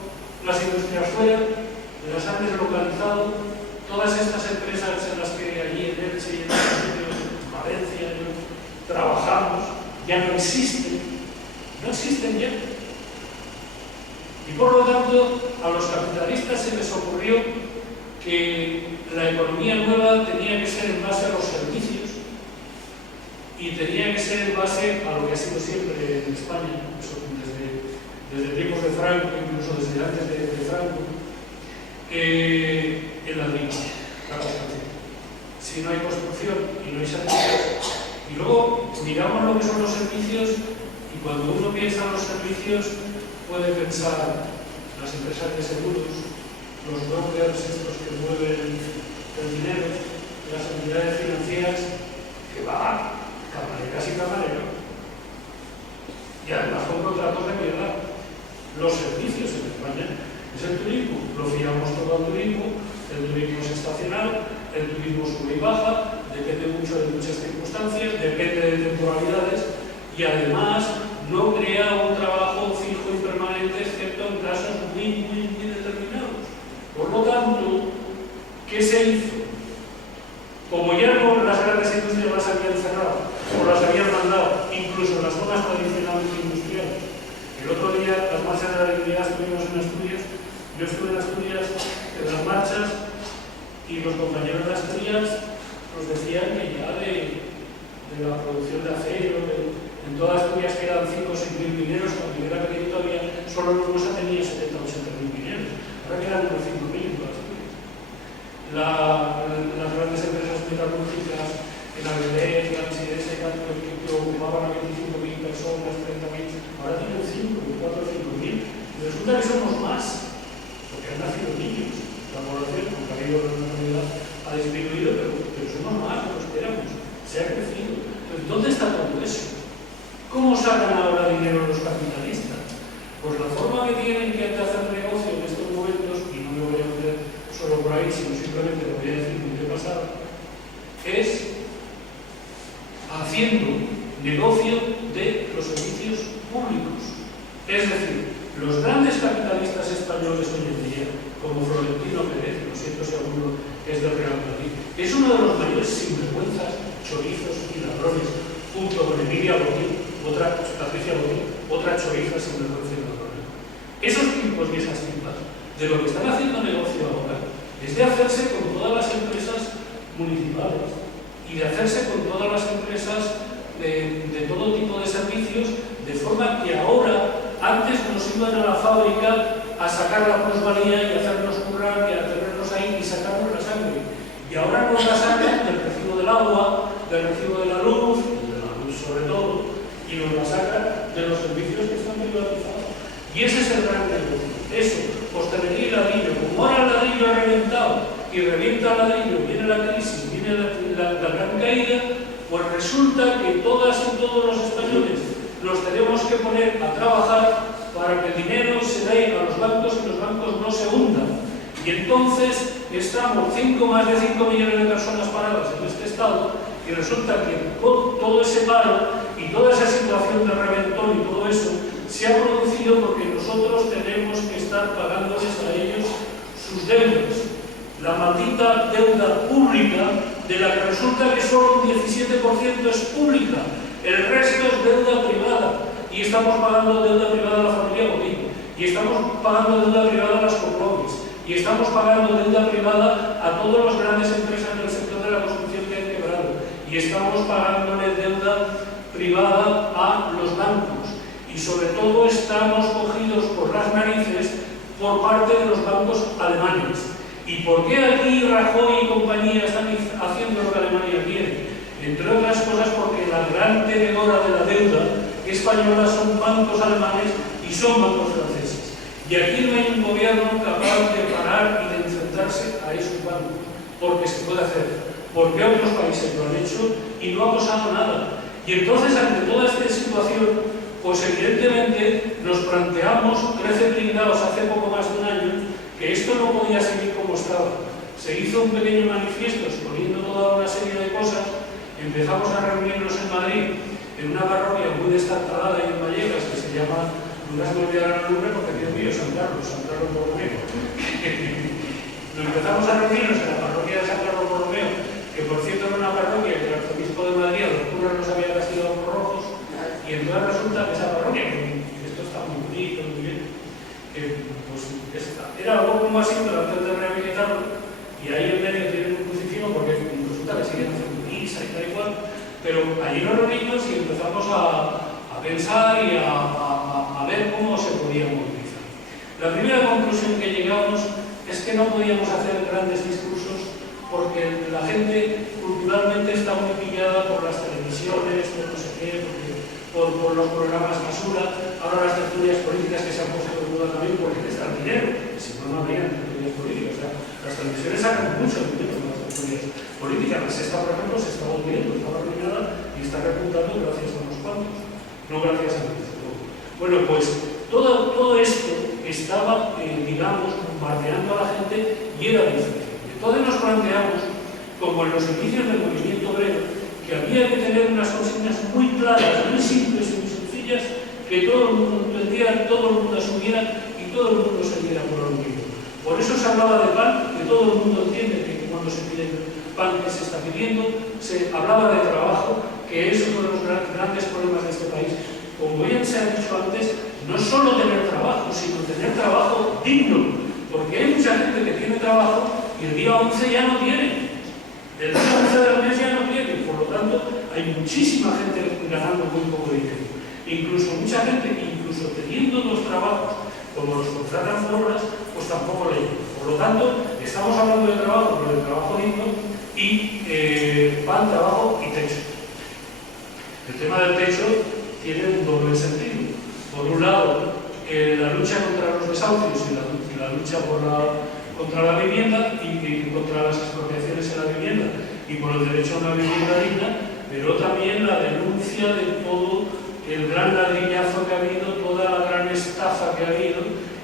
las industrias fuera, las han deslocalizado, todas estas empresas en las que allí en Elche y en Valencia trabajamos ya no existen ya. Y por lo tanto, a los capitalistas se les ocurrió que la economía nueva tenía que ser en base a los servicios y tenía que ser en base a lo que ha sido siempre en España, desde tiempos de Franco, incluso desde antes de Franco, en la agricultura, la construcción. Si no hay construcción y no hay servicios, y luego miramos lo que son los servicios, y cuando uno piensa en los servicios puede pensar las empresas de seguros, los brokers estos que mueven el dinero, las entidades financieras que pagan camareras y camareros, y además con contratos de mierda. Los servicios en España es el turismo, lo fiamos todo al turismo, El turismo es estacional, el turismo sube y baja, depende mucho de muchas circunstancias, depende de temporalidades y además no crea un trabajo fijo y permanente excepto en casos muy determinados. Por lo tanto, ¿qué se hizo? Como ya no las grandes industrias las habían cerrado o las habían mandado, incluso las zonas tradicionalmente industriales. El otro día, las marchas de la dignidad estuvimos en Asturias. Yo estuve en Asturias en las marchas y los compañeros de Asturias nos decían que ya de la producción de acero, en todas Asturias quedan 5 o 6 mil mineros, cuando yo era pequeño todavía solo Lugosa tenía 70 o 80 mil mineros. Ahora quedan unos 5 mil en todas Asturias. Las grandes empresas metalúrgicas, el ABD, la Residencia, que ocupaban a 25.000 personas, 30.000, ahora tienen 5, 4 o 5 mil. Y resulta que somos más, porque han nacido niños. La población, con cariño de la comunidad, ha disminuido, pero somos más de los que éramos. Se ha crecido. Entonces, ¿dónde está todo eso? ¿Cómo sacan ahora dinero los capitalistas? Pues la forma que tienen que hacer negocio en estos momentos, y no me voy a meter solo por ahí, sino simplemente lo voy a decir muy de pasada, es haciendo negocio de los servicios públicos. Es decir, los grandes capitalistas españoles hoy en día, como Florentino Pérez, lo siento si alguno es del Real Madrid, es uno de los mayores sinvergüenzas, chorizos y ladrones, junto con Emilia Botín, Patricia Botín, otra choriza sinvergüenza y ladrona. Esos tipos y esas tipas, de lo que están haciendo negocio ahora, es de hacerse con todas las empresas municipales y de hacerse con todas las empresas de todo tipo de servicios, de forma que ahora, antes nos iban a la fábrica a sacar la plusvalía y hacernos currar y a tenernos ahí y sacarnos la sangre. Y ahora nos la sacan del recibo del agua, del recibo de la luz sobre todo, y nos la sacan de los servicios que están privatizados. Y ese es el gran negocio. Eso, hostelería y ladrillo. Como ahora el ladrillo ha reventado y revienta el ladrillo, viene la crisis, viene la gran caída, pues resulta que todas y todos los españoles los tenemos que poner a trabajar para que el dinero se dé a los bancos y los bancos no se hundan. Y entonces estamos más de 5 millones de personas paradas en este estado y resulta que todo ese paro y toda esa situación de reventón y todo eso se ha producido porque nosotros tenemos que estar pagándoles a ellos sus deudas. La maldita deuda pública, de la que resulta que solo un 17% es pública, el resto es deuda privada. Y estamos pagando deuda privada a la familia Godín, y estamos pagando deuda privada a las Coplobis, y estamos pagando deuda privada a todas las grandes empresas del sector de la construcción que han quebrado, y estamos pagándole deuda privada a los bancos, y sobre todo estamos cogidos por las narices por parte de los bancos alemanes. ¿Y por qué aquí Rajoy y compañía están haciendo lo que Alemania quiere? Entre otras cosas porque la gran tenedora de la deuda española son bancos alemanes y son bancos franceses. Y aquí no hay un gobierno capaz de parar y de enfrentarse a esos bancos, porque se puede hacer, porque otros países lo han hecho y no ha pasado nada. Y entonces, ante toda esta situación, pues evidentemente nos planteamos, 13 blindados hace poco más de un año, que esto no podía seguir como estaba. Se hizo un pequeño manifiesto exponiendo toda una serie de cosas, empezamos a reunirnos en Madrid, en una parroquia muy destartalada y en Vallecas, que se llama, nunca se me olvidará el nombre porque Dios mío, San Carlos Borromeo. Nos empezamos a reunirnos en la parroquia de San Carlos Borromeo, que por cierto era una parroquia que el arzobispo de Madrid, a los curas nos había castigado por rojos, y entonces resulta que esa parroquia, que esto está muy bonito, muy bien, pues era algo como así, pero antes de rehabilitarlo, y ahí en medio tienen un crucifijo porque resulta que siguen haciendo misa y tal y cual, pero allí nos reunimos y empezamos a pensar y a ver cómo se podía movilizar. La primera conclusión que llegamos es que no podíamos hacer grandes discursos porque la gente culturalmente está muy pillada por las televisiones, por no sé qué, por los programas basura, ahora las tertulias políticas que se han puesto de moda también porque les dan dinero, si no, no habrían tertulias políticas. O sea, las televisiones sacan mucho dinero de las tertulias políticas. La Sexta, por ejemplo, se está volviendo, está arruinada y está repuntando gracias a unos cuantos, no gracias a nosotros. Bueno, pues todo esto estaba, digamos, bombardeando a la gente y era difícil. Entonces nos planteamos, como en los inicios del movimiento obrero, que había que tener unas consignas muy claras, muy simples y muy sencillas, que todo el mundo entendiera, todo el mundo asumiera y todo el mundo se diera por lo mismo. Por eso se hablaba de pan, que todo el mundo entiende que cuando se pide pan que se está pidiendo, se hablaba de trabajo, que es uno de los grandes problemas de este país. Como bien se ha dicho antes, no solo tener trabajo, sino tener trabajo digno, porque hay mucha gente que tiene trabajo y el día 11 ya no tiene. El día 11 del mes ya no tiene, por lo tanto, hay muchísima gente ganando muy poco dinero. Incluso mucha gente, incluso teniendo dos trabajos, como los contratan por horas, pues tampoco le llegan. Por lo tanto, estamos hablando de trabajo, pero de trabajo digno y pan, trabajo y techo. El tema del techo tiene un doble sentido. Por un lado, la lucha contra los desahucios y la lucha contra la vivienda y contra las expropiaciones en la vivienda y por el derecho a una vivienda digna, pero también la denuncia de todo el gran ladrillazo que ha habido, toda la gran estafa que ha habido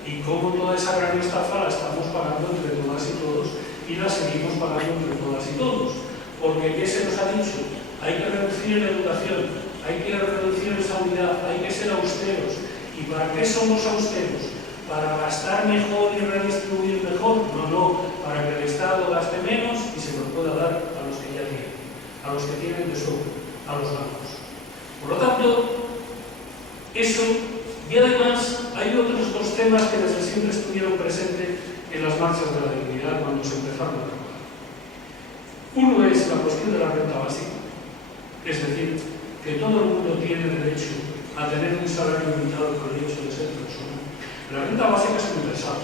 y cómo toda esa gran estafa la estamos pagando entre todas y todos y la seguimos pagando entre todas y todos. Porque, ¿qué se nos ha dicho? Hay que reducir en educación, hay que reducir en sanidad, hay que ser austeros. ¿Y para qué somos austeros? ¿Para gastar mejor y redistribuir mejor? No, para que el Estado gaste menos y se lo pueda dar a los que ya tienen, a los que tienen de sobra, a los bancos. Por lo tanto, eso, y además hay otros dos temas que desde siempre estuvieron presentes en las marchas de la dignidad cuando se empezaron a trabajar. Uno es la cuestión de la renta básica, es decir, que todo el mundo tiene derecho a tener un salario limitado por el hecho de ser persona. La renta básica es universal.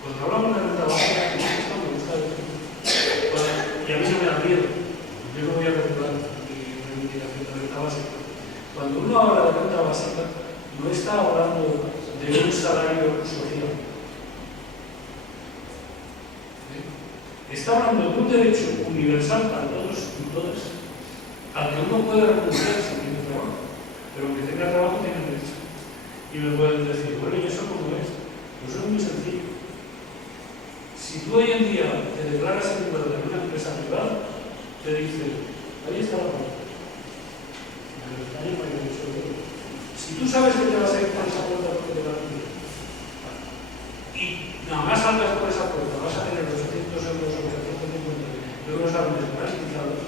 Cuando hablamos de renta básica, esto me gusta decir. Y a mí no me da miedo. Yo no voy a regular mi reivindicación de renta básica. Cuando uno habla de renta básica, no está hablando de un salario social. Está hablando de un derecho universal para todos y todas, al que uno puede renunciar si tiene trabajo, pero aunque tenga trabajo tiene derecho. Y me pueden decir, bueno, ¿y eso cómo es? Pues es muy sencillo. Si tú hoy en día te declaras en de una empresa privada, te dicen, ahí está la puerta. Si tú sabes que te vas a ir por esa puerta porque te va a ir, y nada más salgas por esa puerta, vas a tener 200 euros o 750 euros al mes garantizados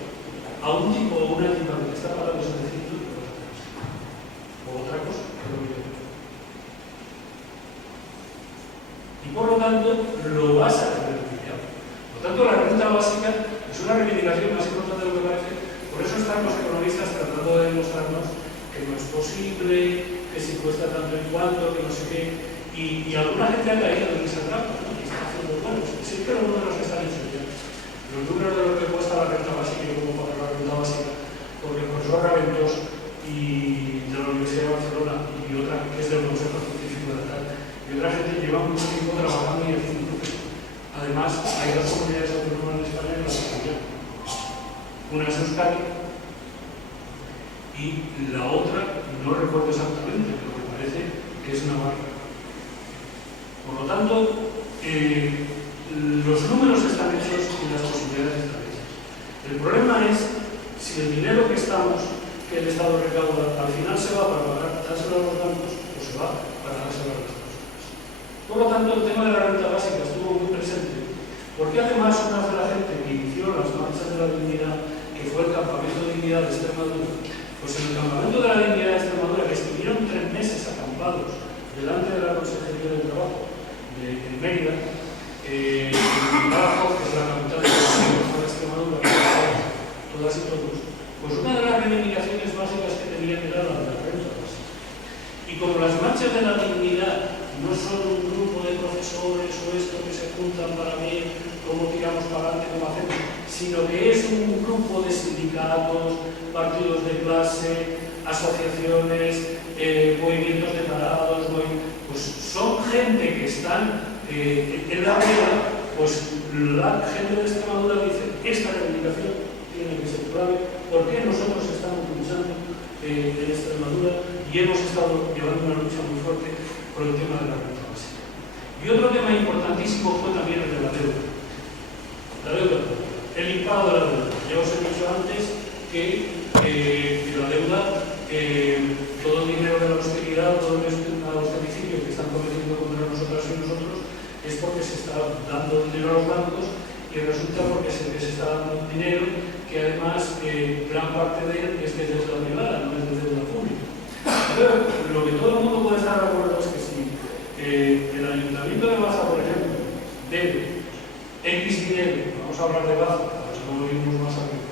a un tipo o una tipa que está pagando 700 euros o otra cosa, pero bien. Y por lo tanto, lo vas a tener pillado. Por lo tanto, la renta básica es una reivindicación más importante de lo que parece. Por eso están los economistas tratando de demostrarnos que no es posible, que si cuesta tanto en cuanto, que no sé qué. Y alguna gente ha caído en esa trampa, ¿no? Y está haciendo buenos. Sí que los números están hechos ya. Los números de lo que cuesta la renta básica y cómo pagar la renta básica, porque el profesor Raventós y de la Universidad de Barcelona y otra que es del Consejo Científico de Tal, y otra gente lleva mucho tiempo trabajando y haciendo números. Además, hay dos comunidades autónomas en España que las apoyan. Una es Euskadi y la otra, no recuerdo exactamente, pero me parece que es Navarra. Por lo tanto, los números están hechos y las posibilidades están hechas. El problema es si el dinero que el Estado recauda, al final se va para pagar, dárselo a los bancos o se va para dárselo a las personas. Por lo tanto, el tema de la renta básica estuvo muy presente, porque además una de la gente que inició las marchas de la dignidad, que fue el Campamento de Dignidad de Extremadura, pues en el Campamento de la Dignidad de Extremadura, que estuvieron 3 meses acampados delante de la Consejería de Trabajo de Mérida, en Badajoz, que es la capital de Extremadura, todas y todos, pues una de las reivindicaciones básicas que tenía que dar la renta básica. Y como las marchas de la dignidad no son un grupo de profesores o esto que se juntan para ver cómo tiramos para adelante, cómo hacemos, sino que es un grupo de sindicatos, partidos de clase, asociaciones, movimientos de parados, pues son gente que están en la vela, pues la gente de Extremadura dice, esta reivindicación tiene que ser clave, porque nosotros estamos luchando en Extremadura y hemos estado llevando una lucha muy fuerte por el tema de la renta básica. Y otro tema importantísimo fue también el de la deuda. pago de la deuda. Ya os he dicho antes que la deuda, todo el dinero de la austeridad, todo el austericidio que están cometiendo contra nosotras y nosotros, es porque se está dando dinero a los bancos y resulta porque se está dando dinero que además gran parte de él es de deuda privada, no es de deuda pública. Pero lo que todo el mundo puede estar de acuerdo es que si el Ayuntamiento de Baza, por ejemplo, debe X dinero, vamos a hablar de Baza, para que no lo vimos más arriba,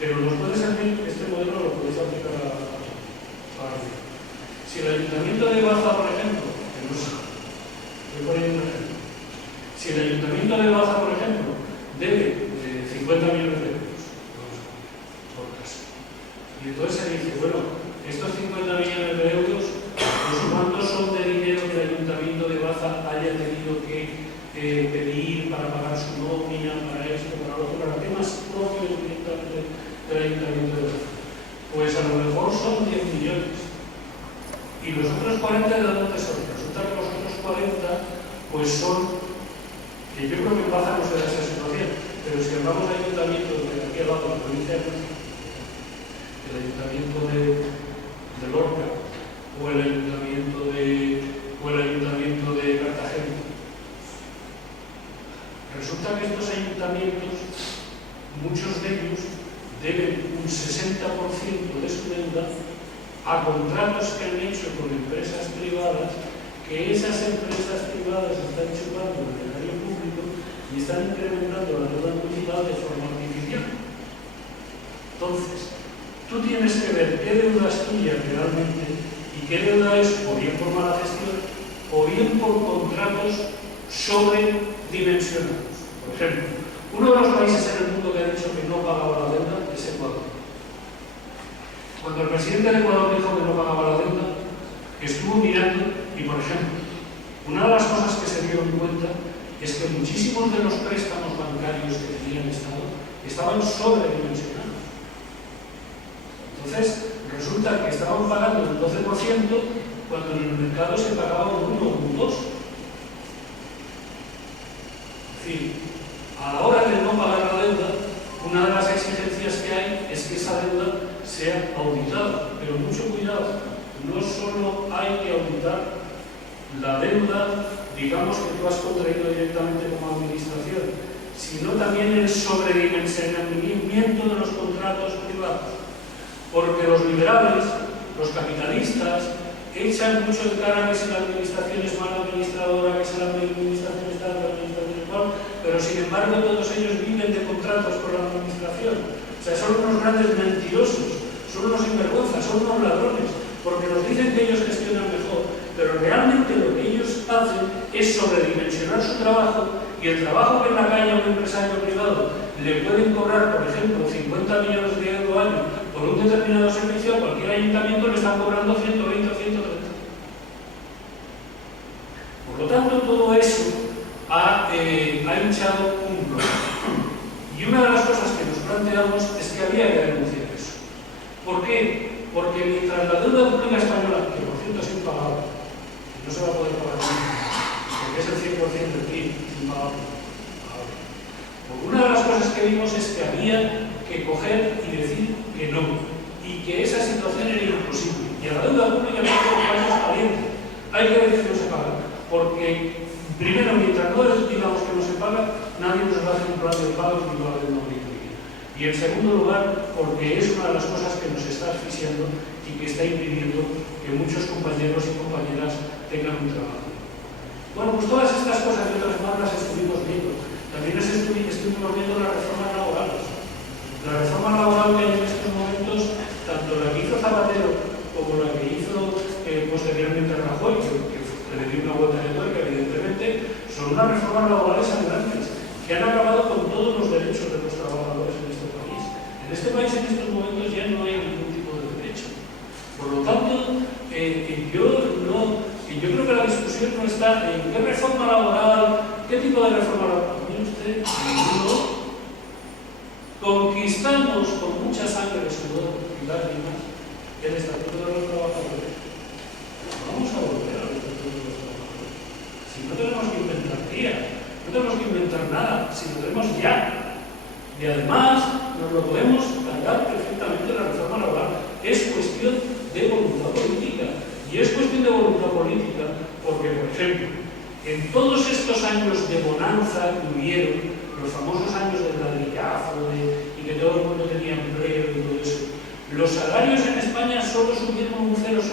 pero nos puede servir, este modelo lo podéis aplicar a si el Ayuntamiento de Baza, por ejemplo, que no sé, estoy poniendo un ejemplo, si el Ayuntamiento de Baza, por ejemplo, debe 50 millones de euros, por caso, y entonces se dice, bueno, estos 50 millones de euros, los cuantos son de dinero que el Ayuntamiento de Baza haya tenido que pedir para pagar su nómina, para esto, para lo otro, para temas propios directamente del Ayuntamiento de Baza. Pues a lo mejor son 10 millones. Y los otros 40 de dónde son. Resulta que los otros 40 pues son, que yo creo que en Baza no se da esa situación, pero si hablamos de ayuntamientos de aquí al lado de la provincia de Murcia, el ayuntamiento de Lorca o el ayuntamiento de Cartagena. Resulta que estos ayuntamientos, muchos de ellos, deben un 60% de su deuda a contratos que han hecho con empresas privadas, que esas empresas privadas están chupando el erario público y están incrementando la deuda municipal de forma artificial. Entonces, tú tienes que ver qué deuda es tuya realmente y qué deuda es o bien por mala gestión o bien por contratos sobredimensionados. Por ejemplo, uno de los países en el mundo que ha dicho que no pagaba la deuda es Ecuador. Cuando el presidente de Ecuador dijo que no pagaba la deuda, estuvo mirando y, por ejemplo, una de las cosas que se dieron cuenta es que muchísimos de los préstamos bancarios que tenía el Estado estaban sobredimensionados. Entonces, resulta que estaban pagando el 12% cuando en el mercado se pagaba un 1 o un 2%. Es decir, a la hora de no pagar la deuda, una de las exigencias que hay es que esa deuda sea auditada. Pero mucho cuidado, no solo hay que auditar la deuda, digamos, que tú has contraído directamente como administración, sino también el sobredimensionamiento de los contratos privados. Porque los liberales, los capitalistas, echan mucho de cara que si la administración es mala administradora, que si la administración es tal, la administración es cual, pero sin embargo todos ellos viven de contratos con la administración. O sea, son unos grandes mentirosos, son unos sinvergüenzas, son unos ladrones, porque nos dicen que ellos gestionan mejor, pero realmente lo que ellos hacen es sobredimensionar su trabajo, y el trabajo que en la calle a un empresario privado le pueden cobrar, por ejemplo, 50 millones de euros al año por un determinado servicio, a cualquier ayuntamiento le están cobrando 120 o 130. Por lo tanto, todo eso ha hinchado un bloque. Y una de las cosas que nos planteamos es que había que denunciar eso. ¿Por qué? Porque mientras la deuda pública española, que por cierto es impagable, no se va a poder pagar nunca, porque es el 100% del PIB, impagable. Una de las cosas que vimos es que había que coger y decir que no, y que esa situación era imposible. Y a la deuda pública no hay que ponernos caliente. Hay que decir que no se paga, porque primero, mientras no digamos que no se paga, nadie nos va a hacer un plan de pago ni va a haber una auditoría. Y en segundo lugar, porque es una de las cosas que nos está asfixiando y que está impidiendo que muchos compañeros y compañeras tengan un trabajo. Bueno, pues todas estas cosas y otras más las estuvimos viendo. También estuvimos viendo las reformas laborales. La reforma laboral que hay en estos momentos, tanto la que hizo Zapatero como la que hizo posteriormente Rajoy, que le dio una vuelta de tuerca, evidentemente, son unas reformas laborales sangrantes que han acabado con todos los derechos de los trabajadores en este país. En este país en estos momentos ya no hay ningún tipo de derecho. Por lo tanto, yo creo que la discusión no está en qué reforma laboral, qué tipo de reforma laboral. Mire usted, conquistamos con mucha sangre, sudor y lágrimas el Estatuto de los Trabajadores. Vamos a volver al Estatuto de los Trabajadores. Si no tenemos que inventar días, no tenemos que inventar nada, si lo tenemos ya. Y además nos lo podemos cargar perfectamente la reforma laboral. Es cuestión de voluntad política. Y es cuestión de voluntad política porque, por ejemplo, en todos estos años de bonanza que hubieron, los famosos años del ladrillazo y que todo el mundo tenía empleo y todo eso, los salarios en España solo subieron un 0,7%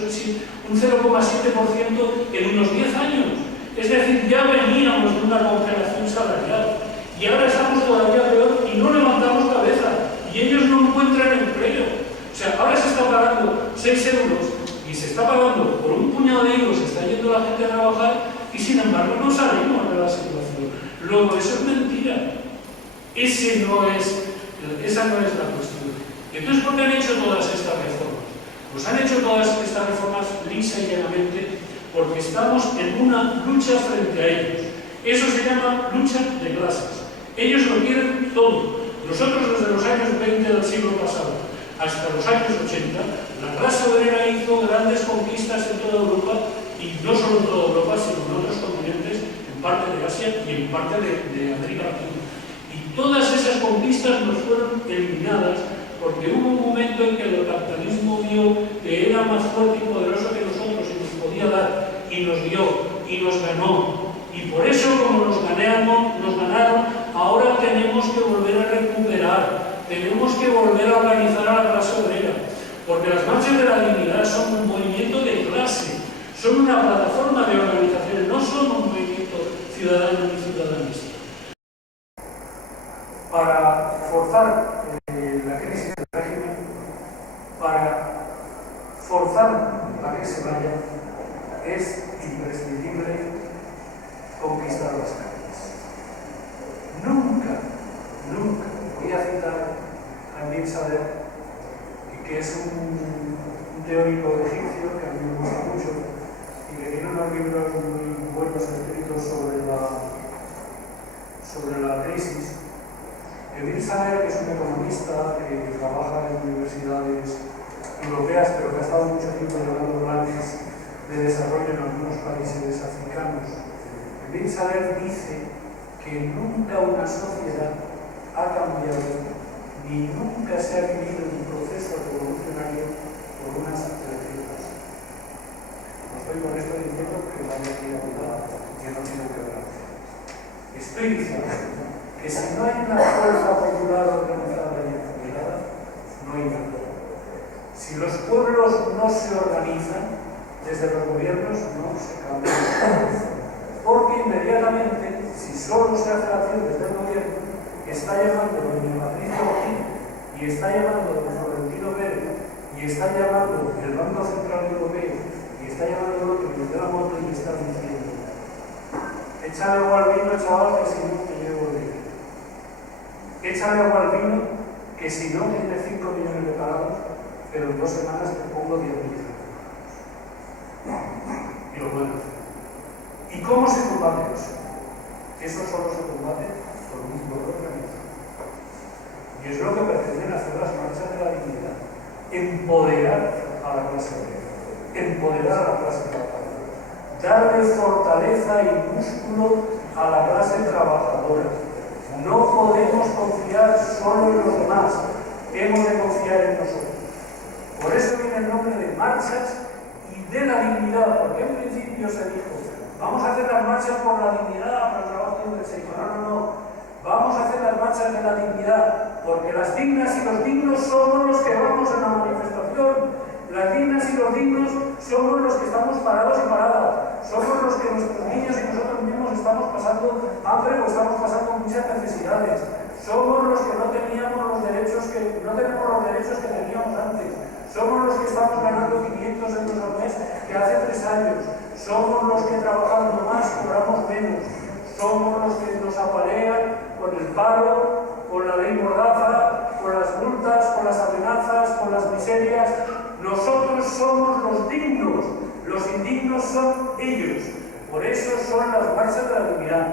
en unos 10 años. Es decir, ya veníamos de una congelación salarial y ahora estamos todavía peor y no levantamos cabeza y ellos no encuentran empleo. O sea, ahora se está pagando 6 euros y se está pagando por un puñado de euros, se está yendo la gente a trabajar y sin embargo no salimos de la situación. Luego, eso es mentira. Esa no es la cuestión. Entonces, ¿por qué han hecho todas estas reformas? Pues han hecho todas estas reformas lisa y llanamente porque estamos en una lucha frente a ellos. Eso se llama lucha de clases. Ellos lo quieren todo. Nosotros desde los años 20 del siglo pasado hasta los años 80, la clase obrera hizo grandes conquistas en toda Europa y no solo en toda Europa, sino en otros continentes, en parte de Asia y en parte de América Latina. Y todas esas conquistas nos fueron eliminadas porque hubo un momento en que el capitalismo vio que era más fuerte y poderoso que nosotros y nos podía dar, y nos dio, y nos ganó. Y por eso, como nos ganaron, ahora tenemos que volver a recuperar, tenemos que volver a organizar a la clase obrera, porque las marchas de la dignidad son un movimiento de clase, son una plataforma de organización, no son un movimiento ciudadano ni ciudadanista. Para forzar la crisis del régimen, para forzar a que se vaya, es imprescindible conquistar las calles. Nunca, voy a citar a Emile Sader, que es un teórico egipcio que a mí me gusta mucho y que tiene unos libros muy buenos escritos sobre la crisis. Emile Sader, que es un economista que trabaja en universidades europeas, pero que ha estado mucho tiempo llevando planes de desarrollo en algunos países africanos. Emile Sader dice que nunca una sociedad ha cambiado ni nunca se ha vivido un proceso revolucionario por unas elecciones. No estoy con esto diciendo que vaya a ir a votar, que no tiene que ver. Estoy diciendo que si no hay una fuerza popular organizada y enfrentada, no hay nada. Si los pueblos no se organizan, desde los gobiernos no se cambian. Porque inmediatamente, si solo se hace la acción desde el gobierno, está llamando doña Patricia Ortiz, y está llamando don Florentino Pérez, y está llamando el Banco Central Europeo, y está llamando el otro de la moto y está diciendo: échale agua al vino, chaval, que si no te llevo de él. Échale agua al vino, que si no tienes 5 millones de parados, pero en 2 semanas te pongo 10 millones de parados. Y lo bueno. ¿Y cómo se combate eso? Eso solo se combate con un pueblo organizado. Y es lo que pretenden hacer las marchas de la dignidad. Empoderar a la clase obrera, empoderar a la clase trabajadora, darle fortaleza y músculo a la clase trabajadora. No podemos confiar solo en los demás, hemos de confiar en nosotros. Por eso viene el nombre de marchas y de la dignidad, porque en principio se dijo: vamos a hacer las marchas por la dignidad, por el trabajo indecente. No. Vamos a hacer las marchas de la dignidad, porque las dignas y los dignos somos los que vamos a la manifestación. Las dignas y los dignos somos los que estamos parados y paradas. Somos los que nuestros niños y nosotros mismos estamos pasando hambre o estamos pasando muchas necesidades. Somos los que no tenemos los derechos que teníamos antes. Somos los que estamos ganando 500 euros al mes que hace 3 años. Somos los que trabajando más cobramos menos. Somos los que nos apalean con el paro, con la ley Mordaza, con las multas, con las amenazas, con las miserias. Nosotros somos los dignos, los indignos son ellos. Por eso son las marchas de la dignidad.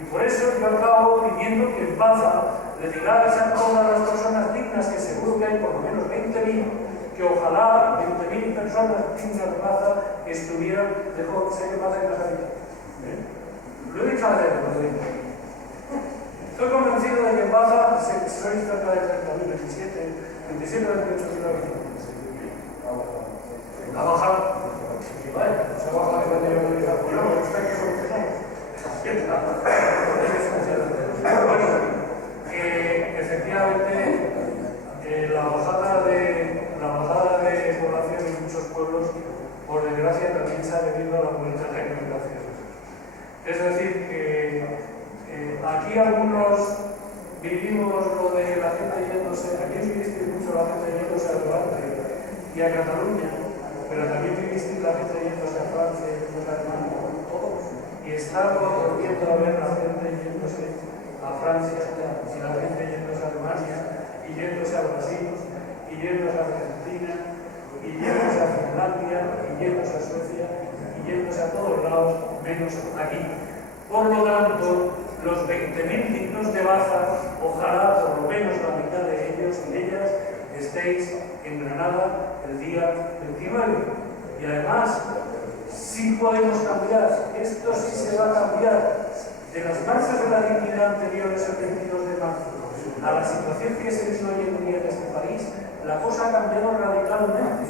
Y por eso yo acabo pidiendo que en Baza le digáis a todas las personas dignas, que seguro que hay por lo menos 20.000, que ojalá 20.000 personas dignas de Baza estuvieran, sé que Baza en la salida. Lo he dicho a la Estoy convencido de que en Baja sois cerca de 30.000, 27, 28.000 habitantes. ¿Ha bajado? Vale, se ha bajado de Madrid. Bueno, usted que solucionamos. Bueno, efectivamente, la bajada de población en muchos pueblos, por desgracia, también se ha debido a la política de inmigración. Es decir, que aquí algunos vivimos lo de la gente yéndose, aquí vivisteis mucho la gente yéndose a Levante y a Cataluña, pero también vivisteis la gente yéndose a Francia y a Alemania, todos. Y estamos volviendo a ver la gente yéndose a Francia, y la gente yéndose a Alemania, y yéndose a Brasil, y yéndose a Argentina, y yéndose a Finlandia, y yéndose a Suecia, y yéndose a todos lados, menos aquí. Por lo tanto, los 20.000 dignos de baja, ojalá por lo menos la mitad de ellos y ellas estéis en Granada el día 29. Y además, sí podemos cambiar, esto sí se va a cambiar. De las marchas de la dignidad anteriores al 22 de marzo a la situación que se vive hoy en día en este país, la cosa ha cambiado radicalmente.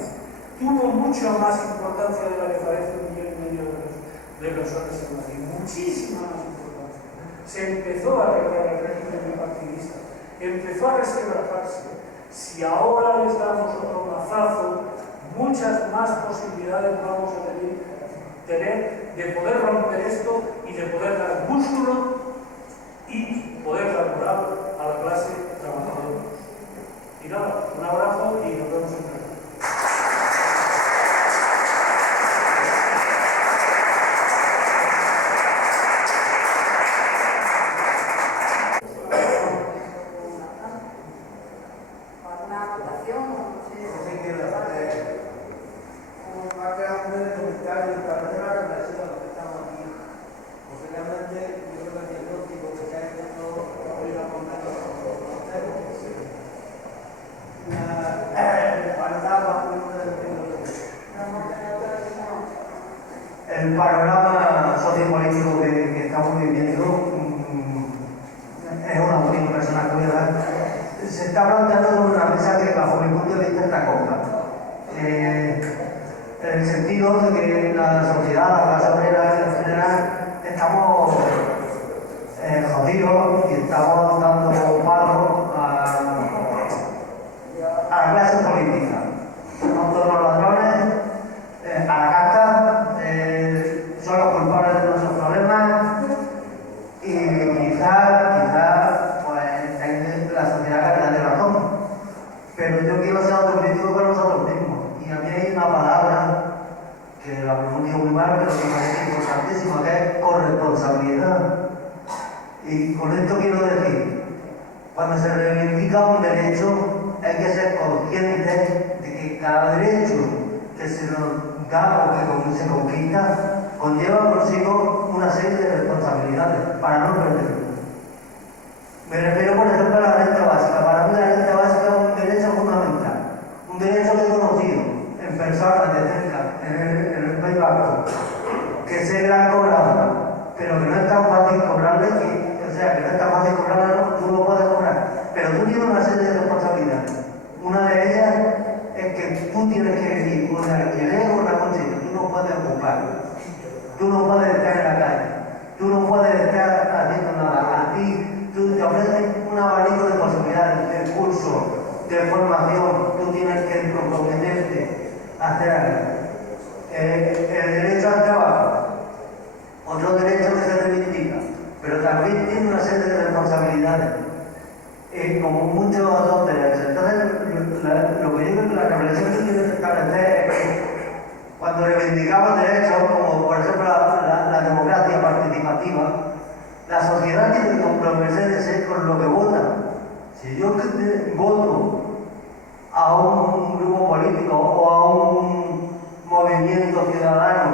Tuvo mucho más importancia de la que parece 1,5 millones de personas en Madrid, muchísima más importancia. Se empezó a arreglar el régimen bipartidista, empezó a resquebrajarse. Si ahora les damos otro mazazo, muchas más posibilidades vamos a tener de poder romper esto y de poder dar músculo y poder dar moral a la clase trabajadora. Y nada, un abrazo y nos vemos en breve. El panorama sociopolítico que estamos viviendo es una opinión personal curiosa. Se está planteando sobre una mesa que, bajo mi punto de vista, está corta. En el sentido de que la sociedad, la clase obrera en general, estamos jodidos y estamos dando palos a la clase política. Son todos los ladrones, a la casta, son los culpables de nuestros problemas y quizás pues, la sociedad carga de razón. Pero yo quiero ser autocrítico con nosotros mismos. Y a mí hay una palabra que la pronuncio muy mal, pero que me parece importantísima, que es corresponsabilidad. Y con esto quiero decir, cuando se reivindica un derecho, hay que ser conscientes de que cada derecho que se nos da o que se conquista conlleva consigo una serie de responsabilidades para no perderlo. Me refiero, por ejemplo, a la renta básica. Para mí la renta básica es un derecho fundamental, un derecho que he conocido en personas de cerca, en el País Vasco, que se la han cobrado, pero que no es tan fácil cobrarle, que no es tan fácil cobrarle, tú lo puedes cobrar, pero tú tienes una serie de responsabilidades. Una de ellas es que tú tienes que vivir con alquiler o una mochila, tú no puedes ocupar, tú no puedes estar en la calle, tú no puedes estar haciendo nada. A ti te ofrecen un abanico de posibilidades, de cursos, de formación, tú tienes que comprometerte a hacer algo. El derecho al trabajo, otro derecho que se reivindica, pero también tiene una serie de responsabilidades, como muchos otros derechos. Entonces, lo que yo creo que la reflexión que tiene que establecer es que cuando reivindicamos derechos, como por ejemplo la democracia participativa, la sociedad tiene que comprometerse con lo que vota. Si yo voto a un grupo político o a un movimiento ciudadano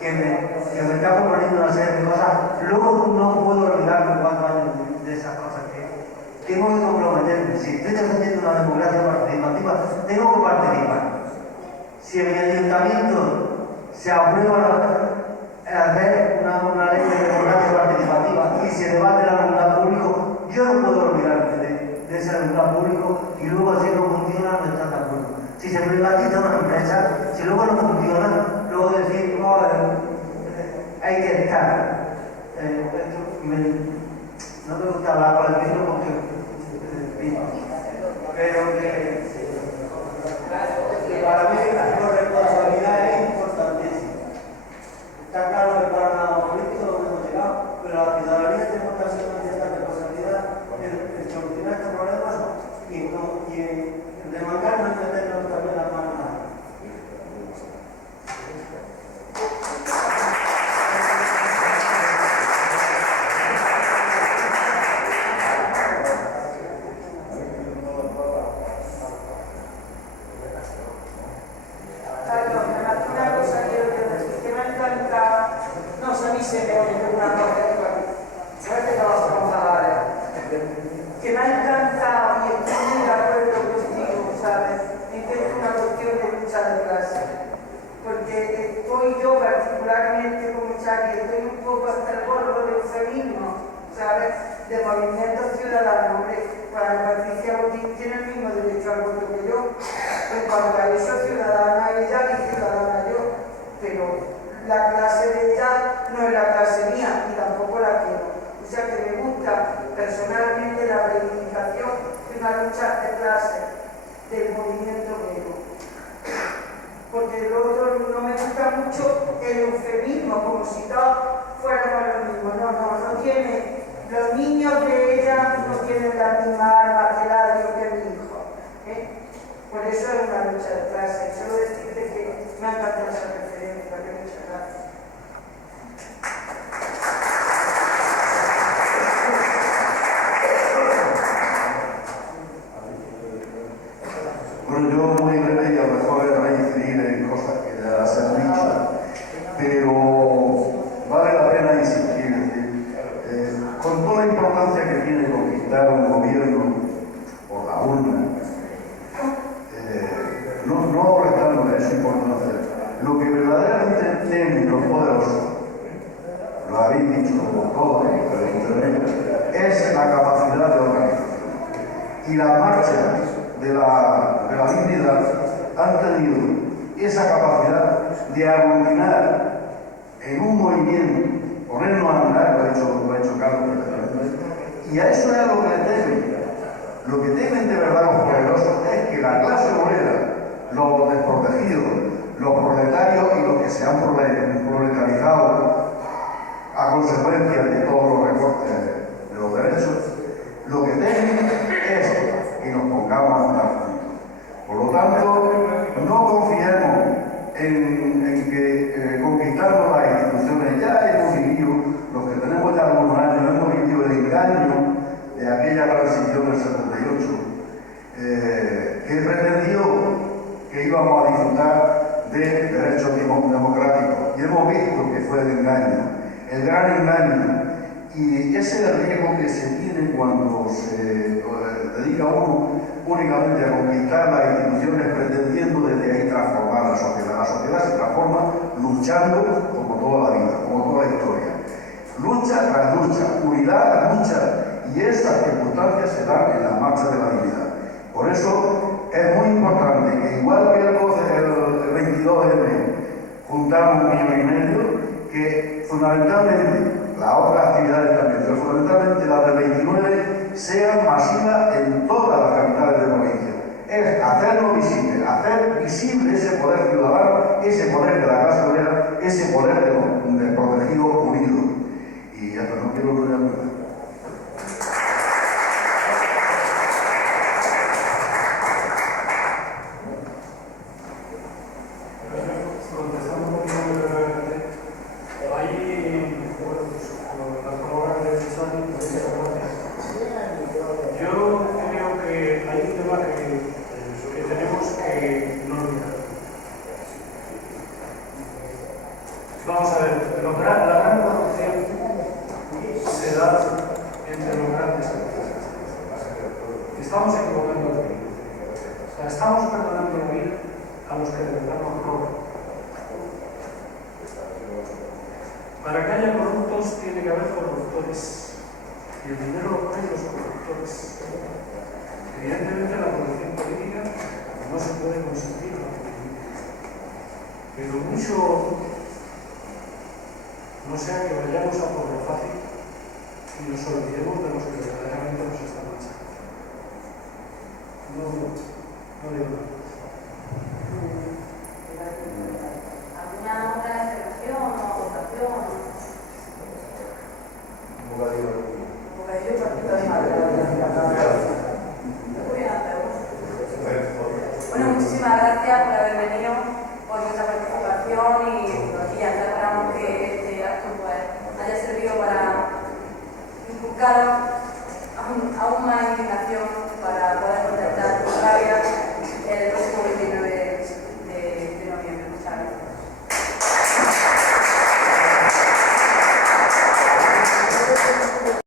que me está proponiendo una serie de cosas, luego no puedo olvidarme 4 años de esas cosas que tengo que comprometerme. Si estoy defendiendo una democracia participativa, tengo que participar. Si en mi ayuntamiento se aprueba hacer una ley de democracia participativa y se debate el alumnado público, yo y luego si no funciona no están de acuerdo. Si se privatiza una empresa, si luego no funciona, luego decir, oh, hay que estar. No me gusta hablar con el mismo porque pero que para mí la responsabilidad es importantísima. Está claro que para nada político no hemos llegado, pero la ciudadanía tenemos que hacer una cierta responsabilidad en solucionar estos problemas y en demandarnos y meternos también las manos. Que me ha encantado y estoy muy de acuerdo contigo, ¿sabes? En que es una cuestión de lucha de clase. Porque estoy yo particularmente como Chaki, estoy un poco hasta el gorro de eufemismo, ¿sabes? De movimiento ciudadano, hombre. Para Patricia Botín tiene el mismo derecho al voto que yo. En cuanto a eso, ciudadana ella y ciudadana yo. Pero la clase de ella no es la clase mía y tampoco la quiero. O sea que me gusta personalmente la reivindicación de una lucha de clase del movimiento obrero. Porque lo otro no me gusta mucho el eufemismo, como si todos fuéramos lo mismo. No tiene, los niños de ella no tienen la misma arma que Eladio que mi hijo. Por eso es una lucha de clase. Solo decirte que me ha encantado esa referencia, que muchas gracias. Bueno, yo muy breve y a lo mejor reincidir en cosas que ya se han dicho, pero vale la pena insistir. Con toda la importancia que tiene conquistar un gobierno por la urna, no restándole esa importancia, lo que verdaderamente tienen los poderosos, lo habéis dicho todos, es la capacidad de organización. Y la marcha de la dignidad han tenido esa capacidad de aglutinar en un movimiento, ponernos a andar, lo ha hecho Carlos perfectamente, y a eso es a lo que le temen. Lo que temen de verdad los poderosos es que la clase obrera, los desprotegidos, los proletarios y los que se han proletarizado a consecuencia de todos los recortes de los derechos, lo que temen es que nos pongamos a andar. Por lo tanto, no confiemos en que conquistando las instituciones, ya hemos vivido, los que tenemos ya algunos años, hemos vivido el engaño de aquella transición del 78, que pretendió que íbamos a disfrutar de derechos democráticos. Y hemos visto que fue el engaño, el gran engaño. Y ese es el riesgo que se tiene cuando se dedica uno únicamente a conquistar las instituciones pretendiendo desde ahí transformar la sociedad. La sociedad se transforma luchando como toda la vida, como toda la historia. Lucha tras lucha, unidad tras lucha, y esas circunstancias se dan en la marcha de la dignidad. Por eso es muy importante que igual que el 22M juntamos 1,5 millones, que fundamentalmente las otras actividades también, pero fundamentalmente las del 29 sean masivas en todas las capitales de provincia. Es hacerlo visible, hacer visible ese poder ciudadano, ese poder de la clase obrera, ese poder de los desprotegidos unidos. Y hasta no quiero olvidar nada. Vamos a ver, la gran corrupción se da entre los grandes artistas. Estamos equivocando la vida. O sea, estamos perdonando la vida a los que de verdad nos roban. Para que haya corruptos tiene que haber corruptores. Y el dinero lo ponen los corruptores. Evidentemente la corrección política no se puede consentir en la política, pero mucho no sea que vayamos a por lo fácil y nos olvidemos de los que verdaderamente nos están manchando. No digo nada. ¿Alguna otra excepción o votación? Un bocadillo. Bocadillo partido de madre. Bueno, muchísimas gracias por haber venido, por vuestra participación y ya esperamos que este acto pues, haya servido para inculcar aún más indignación